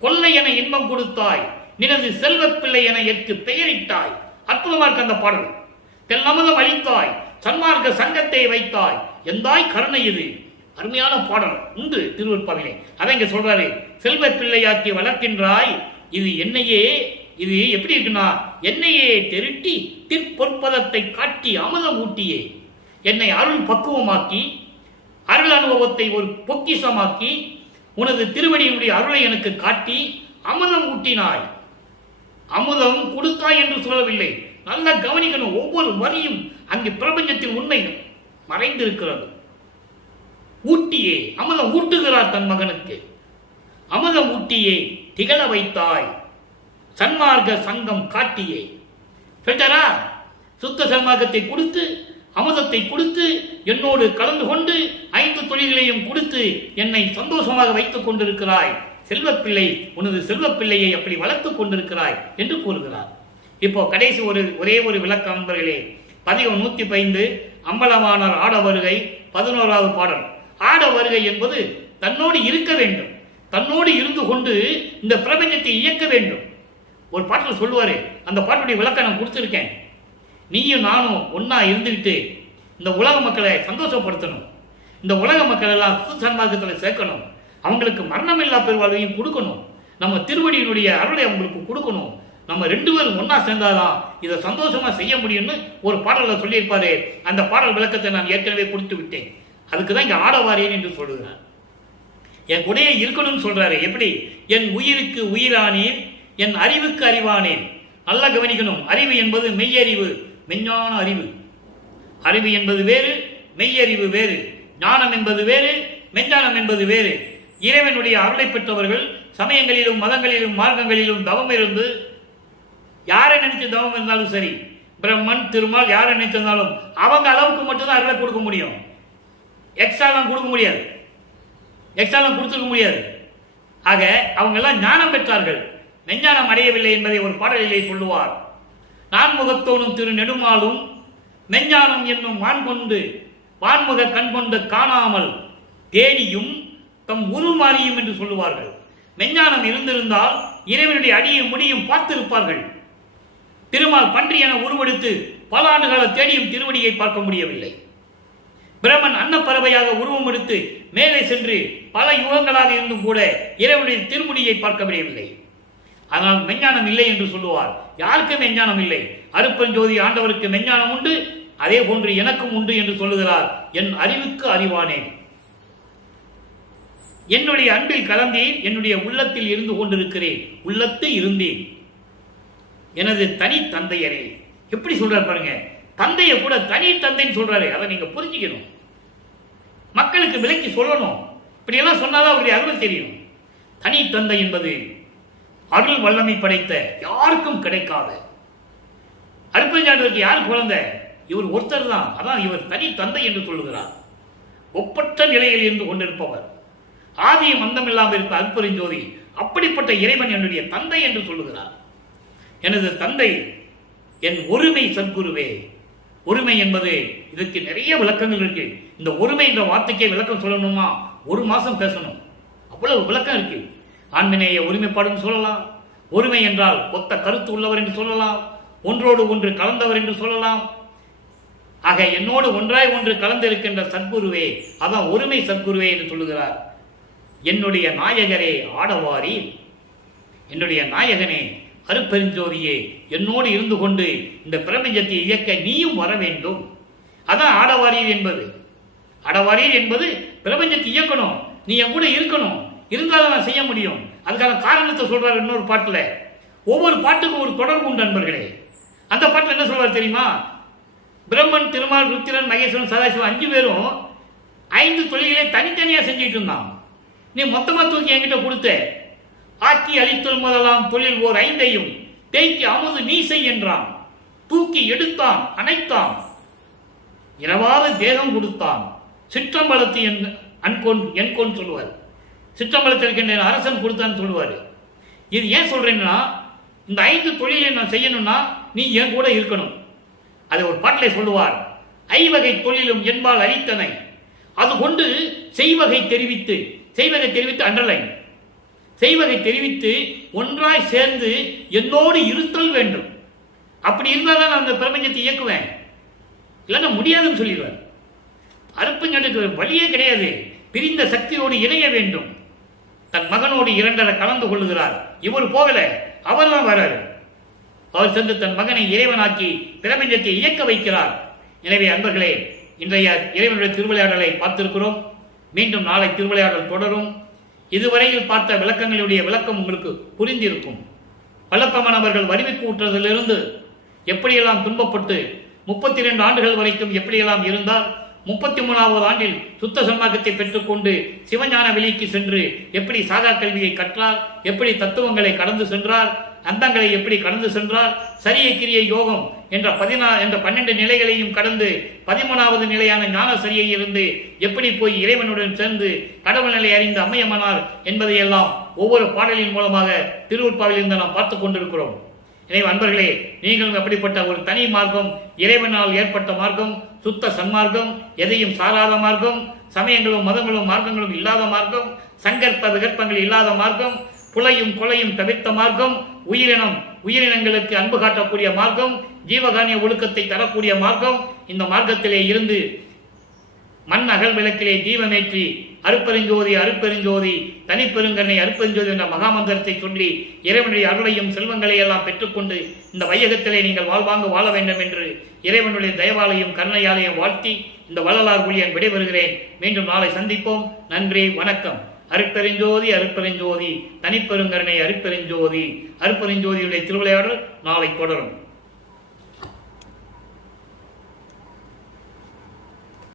கொல்லை என இன்பம் கொடுத்தாய், நினது செல்வப்பிள்ளை என எற்கு பெயரிட்டாய். அற்புதமா இருக்க அந்த பாடல். தென்னமுதம் அளித்தாய், சன்மார்க்க சங்கத்தை வைத்தாய், எந்தாய் கருணை இது. அருமையான பாடல் உண்டு திருவருட்பாவிலே. அதை இங்க சொல்றாரு, செல்வ பிள்ளையாக்கி வளர்க்கின்றாய். இது என்னையே, இது எப்படி இருக்குன்னா, என்னையே தெருட்டி திற்பொற்பதத்தை காட்டி அமுதம் ஊட்டியே, என்னை அருள் பக்குவமாக்கி அருள் அனுபவத்தை ஒரு பொக்கிஷமாக்கி உனது திருவடியினுடைய அருளை எனக்கு காட்டி அமுதம் ஊட்டினாய். அமுதம் கொடுத்தாய் என்று சொல்லவில்லை. நல்லா கவனிக்கணும். ஒவ்வொரு வரியும் அங்கே பிரபஞ்சத்தின் உண்மை மறைந்திருக்கிறது. ஊட்டியே, அமுதம் ஊட்டுகிறார் தன் மகனுக்கு. அமுதம் ஊட்டியே திகழ வைத்தாய், சன்மார்க்க சங்கம் காட்டியே. சொல்றாரா? சுத்த சன்மார்க்கத்தை கொடுத்து, அமுதத்தை கொடுத்து, என்னோடு கலந்து கொண்டு 5 தொழில்களையும் கொடுத்து என்னை சந்தோஷமாக வைத்துக் கொண்டிருக்கிறாய். செல்வப்பிள்ளை, உனது செல்வப்பிள்ளையை அப்படி வளர்த்துக் கொண்டிருக்கிறாய் என்று கூறுகிறார். இப்போ கடைசி ஒரே ஒரு விளக்கம் நண்பர்களே. பதிகம் 115 அம்பலவாணர் ஆட வருகை 11வது பாடல். ஆட வருகை என்பது தன்னோடு இருக்க வேண்டும், தன்னோடு இருந்து கொண்டு இந்த பிரபஞ்சத்தை இயக்க வேண்டும். ஒரு பாட்டில் சொல்லுவாரு, அந்த பாட்டுடைய விளக்கம் நான் கொடுத்துருக்கேன். நீயும் நானும் ஒன்னா இருந்துகிட்டு இந்த உலக மக்களை சந்தோஷப்படுத்தணும், இந்த உலக மக்கள் எல்லாம் சன்மார்க்கத்தில் சேர்க்கணும், அவங்களுக்கு மரணமில்லா பெருவாழ்வையும் கொடுக்கணும், நம்ம திருவடியினுடைய அருளை அவங்களுக்கு கொடுக்கணும். நம்ம 2 பேரும் ஒன்னா சேர்ந்தாதான் இதை சந்தோஷமா செய்ய முடியும்னு ஒரு பாடல சொல்லியிருப்பாரு. அந்த பாடல் விளக்கத்தை நான் ஏற்கனவே கொடுத்து விட்டேன். அதுக்குதான் இங்க ஆடவாரியன் என்று சொல்லுகிறார். என் கூடயே இருக்கணும்னு சொல்றாரு. எப்படி? என் உயிருக்கு உயிரானேன், என் அறிவுக்கு அறிவானேன். நல்லா கவனிக்கணும். அறிவு என்பது மெய்யறிவு, மெஞ்ஞான அறிவு. அறிவு என்பது வேறு, மெய்யறிவு வேறு. ஞானம் என்பது வேறு, மெஞ்ஞானம் என்பது வேறு. இறைவனுடைய அருளை பெற்றவர்கள் சமயங்களிலும் மதங்களிலும் மார்க்கங்களிலும் தவம் இருந்து, யாரை நினைச்சு தவம் இருந்தாலும் சரி, பிரம்மன் திருமால் யாரை நினைச்சிருந்தாலும் அவங்க அளவுக்கு மட்டும்தான் அருளை கொடுக்க முடியும். எக்ஸ்ட்ராலாம் கொடுக்க முடியாது, எக்ஸ்ட்ராலாம் கொடுத்துக்க முடியாது. ஆக அவங்க எல்லாம் ஞானம் பெற்றார்கள், மெஞ்ஞானம் அடையவில்லை என்பதை ஒரு பாடலிலே சொல்லுவார். நான்முகத்தோனும் திரு நெடுமாலும் மெஞ்ஞானம் என்னும் வான்கொண்டு வான்முக கண்கொண்டு காணாமல் தேடியும் தம் உருமாறியும் என்று சொல்லுவார்கள். மெஞ்ஞானம் இருந்திருந்தால் இறைவனுடைய அடியும் முடியும் பார்த்திருப்பார்கள். திருமால் பன்றி என உருவெடுத்து பல ஆண்டுகால தேடியும் திருவடியை பார்க்க முடியவில்லை. பிரம்மன் அன்னப்பறவையாக உருவம் எடுத்து மேலே சென்று பல யுகங்களாக இருந்தும் கூட இறைவனுடைய திருமுடியை பார்க்க முடியவில்லை. ஆனால் மெஞ்ஞானம் இல்லை என்று சொல்லுவார். யாருக்கு மெஞ்ஞானம் இல்லை? அருப்பஞ்சோதி ஆண்டவருக்கு மெஞ்ஞானம் உண்டு, அதே போன்று எனக்கும் உண்டு என்று சொல்லுகிறார். என் அறிவுக்கு அறிவானேன், என்னுடைய அன்பில் கலந்தேன், என்னுடைய உள்ளத்தில் இருந்து கொண்டிருக்கிறேன், உள்ளத்து இருந்தேன், எனது தனி தந்தையரே. எப்படி சொல்றாரு பாருங்க. தந்தையை கூட தனி தந்தைன்னு சொல்றாரு. அதை நீங்க புரிஞ்சுக்கணும், மக்களுக்கு விலக்கி சொல்லணும். இப்படியெல்லாம் சொன்னாதான் அவருடைய அருள் தெரியும். தனி தந்தை என்பது அருள் வல்லமை படைத்த யாருக்கும் கிடைக்காத. அருப்பஞ்சாண்டவருக்கு யார் குழந்தை? இவர் ஒருத்தர் தான். அதான் இவர் தனி தந்தை என்று சொல்லுகிறார். ஒப்பற்ற நிலையில் இருந்து கொண்டிருப்பவர், ஆதியும் அந்தம் இல்லாமல் இருக்க அருட்பெருஞ்சோதி, அப்படிப்பட்ட இறைவன் என்னுடைய தந்தை என்று சொல்லுகிறார். எனது தந்தை என் ஒருமை சத்குருவே. ஒருமை என்பது இதற்கு நிறைய விளக்கங்கள் இருக்கு. இந்த ஒருமை என்ற வார்த்தைக்கே விளக்கம் சொல்லணுமா 1 மாசம் பேசணும், அவ்வளவு விளக்கம் இருக்கு. ஆண்மநேய ஒருமைப்பாடும் சொல்லலாம். ஒருமை என்றால் ஒத்த கருத்து உள்ளவர் என்று சொல்லலாம், ஒன்றோடு ஒன்று கலந்தவர் என்று சொல்லலாம். ஆக என்னோடு ஒன்றாய் ஒன்று கலந்திருக்கின்ற சத்குருவே, அதான் ஒருமை சத்குருவே என்று சொல்லுகிறார். என்னுடைய நாயகரே ஆடவாரி, என்னுடைய நாயகனே அருட்பெருஞ்சோதியே, என்னோடு இருந்து கொண்டு இந்த பிரபஞ்சத்தை இயக்க நீயும் வர வேண்டும். அதான் ஆடவாரியர் என்பது. ஆடவாரியர் என்பது பிரபஞ்சத்தை இயக்கணும், நீ என் கூட இருக்கணும், இருந்தாலும் நான் செய்ய முடியும். அதுக்கான காரணத்தை சொல்றாரு இன்னொரு பாட்டுல. ஒவ்வொரு பாட்டுக்கும் ஒரு தொடர்பு உண்டு நண்பர்களே. அந்த பாட்டுல என்ன சொல்றாரு தெரியுமா? பிரம்மன், திருமால், ருத்திரன், மகேஸ்வரன், சதாசிவன் 5 பேரும் 5 தொழில்களை தனித்தனியா செஞ்சுட்டு இருந்தான். நீ மொத்தமா தூக்கி என்கிட்ட கொடுத்த. ஆக்கி அளித்தல் முதலாம் தொழில் ஓர் 5ஐயும் தேய்க்கு அமுது நீசை என்றான். தூக்கி எடுத்தான், அணைத்தான், இரவாவது தேகம் கொடுத்தான். சிற்றம்பலத்து என்கொன் சொல்லுவார். சிற்றம்பலத்தில் இருக்கின்ற அரசன் கொடுத்தான்னு சொல்லுவார். இது ஏன் சொல்றேன்னா, இந்த 5 தொழிலை நான் செய்யணும்னா நீ என் கூட இருக்கணும். அதை ஒரு பாட்டிலே சொல்லுவார். 5 தொழிலும் என்பால் அளித்தனை அது கொண்டு செய்வகை தெரிவித்து அண்டர்லைன், செய்வகை தெரிவித்து ஒன்றாய் சேர்ந்து என்னோடு இருத்தல் வேண்டும். அப்படி இருந்தால் தான் நான் அந்த பிரபஞ்சத்தை இயக்குவேன், இல்லைன்னா முடியாதுன்னு சொல்லிடுவேன். அருப்பஞ்சோதிக்கு வழியே கிடையாது. பிரிந்த சக்தியோடு இணைய வேண்டும். தன் மகனோடு 2 கலந்து கொள்ளுகிறார். இவர் போகல, அவர் தான் வராரு. அவர் சென்று தன் மகனை இறைவனாக்கி பிரபஞ்சத்தை இயக்க வைக்கிறார். எனவே அன்பர்களே, இன்றைய இறைவனுடைய திருவிளையாடலை பார்த்திருக்கிறோம். மீண்டும் நாளை திருவிளையாடல் தொடரும். இதுவரையில் பார்த்த விளக்கங்களுடைய விளக்கம் உங்களுக்கு புரிந்திருக்கும். பழக்கமானவர்கள் வறுமைக்கு ஊற்றதிலிருந்து எப்படியெல்லாம் துன்பப்பட்டு 32 ஆண்டுகள் வரைக்கும் எப்படியெல்லாம் இருந்தால் 33வது ஆண்டில் சுத்த சன்மார்க்கத்தை பெற்றுக்கொண்டு சிவஞான வெளிக்கு சென்று எப்படி சாதா கல்வியை கற்றார், எப்படி தத்துவங்களை கடந்து சென்றார், அந்தங்களை எப்படி கடந்து சென்றார், சரிய கிரிய யோகம் என்ற 12 நிலைகளையும் கடந்து 13வது நிலையான ஞான சரியை இருந்து எப்படி போய் இறைவனுடன் சேர்ந்து கடவுள் நிலை அறிந்து அமையமானார் என்பதையெல்லாம் ஒவ்வொரு பாடலின் மூலமாக திருவுட்பாவில் இருந்து நாம் பார்த்து கொண்டிருக்கிறோம். எனவே அன்பர்களே, நீங்களும் அப்படிப்பட்ட ஒரு தனி மார்க்கம், இறைவனால் ஏற்பட்ட மார்க்கம், சுத்த சன்மார்க்கம், எதையும் சாராத மார்க்கம், சமயங்களும் மதங்களும் மார்க்கங்களும் இல்லாத மார்க்கம், சங்கற்ப விகற்பங்கள் இல்லாத மார்க்கம், புலையும் கொலையும் தவிர்த்த மார்க்கம், உயிரினங்களுக்கு அன்பு காட்டக்கூடிய மார்க்கம், ஜீவகானிய ஒழுக்கத்தை தரக்கூடிய மார்க்கம். இந்த மார்க்கத்திலே இருந்து மண் அகல் விளக்கிலே தீபமேற்றி அருப்பெருஞ்சோதி அருப்பெருஞ்சோதி தனிப்பெருங்கண்ணை அருப்பெருஞ்சோதி என்ற மகாமந்திரத்தை சொல்லி இறைவனுடைய அருளையும் செல்வங்களை எல்லாம் பெற்றுக்கொண்டு இந்த வையகத்திலே நீங்கள் வாழ்வாங்க வாழ வேண்டும் என்று இறைவனுடைய தயவாலையும் கருணையாலையும் வாழ்த்தி இந்த வள்ளலார் ஊழியன் விடைபெறுகிறேன். மீண்டும் நாளை சந்திப்போம். நன்றி, வணக்கம். அருப்பெருஞ்சோதி அருப்பெருஞ்சோதி தனிப்பெருங்கருணை அருப்பெருஞ்சோதி. அருப்பெருஞ்சோதியுடைய திருவிளையாடல் நாளை தொடரும்.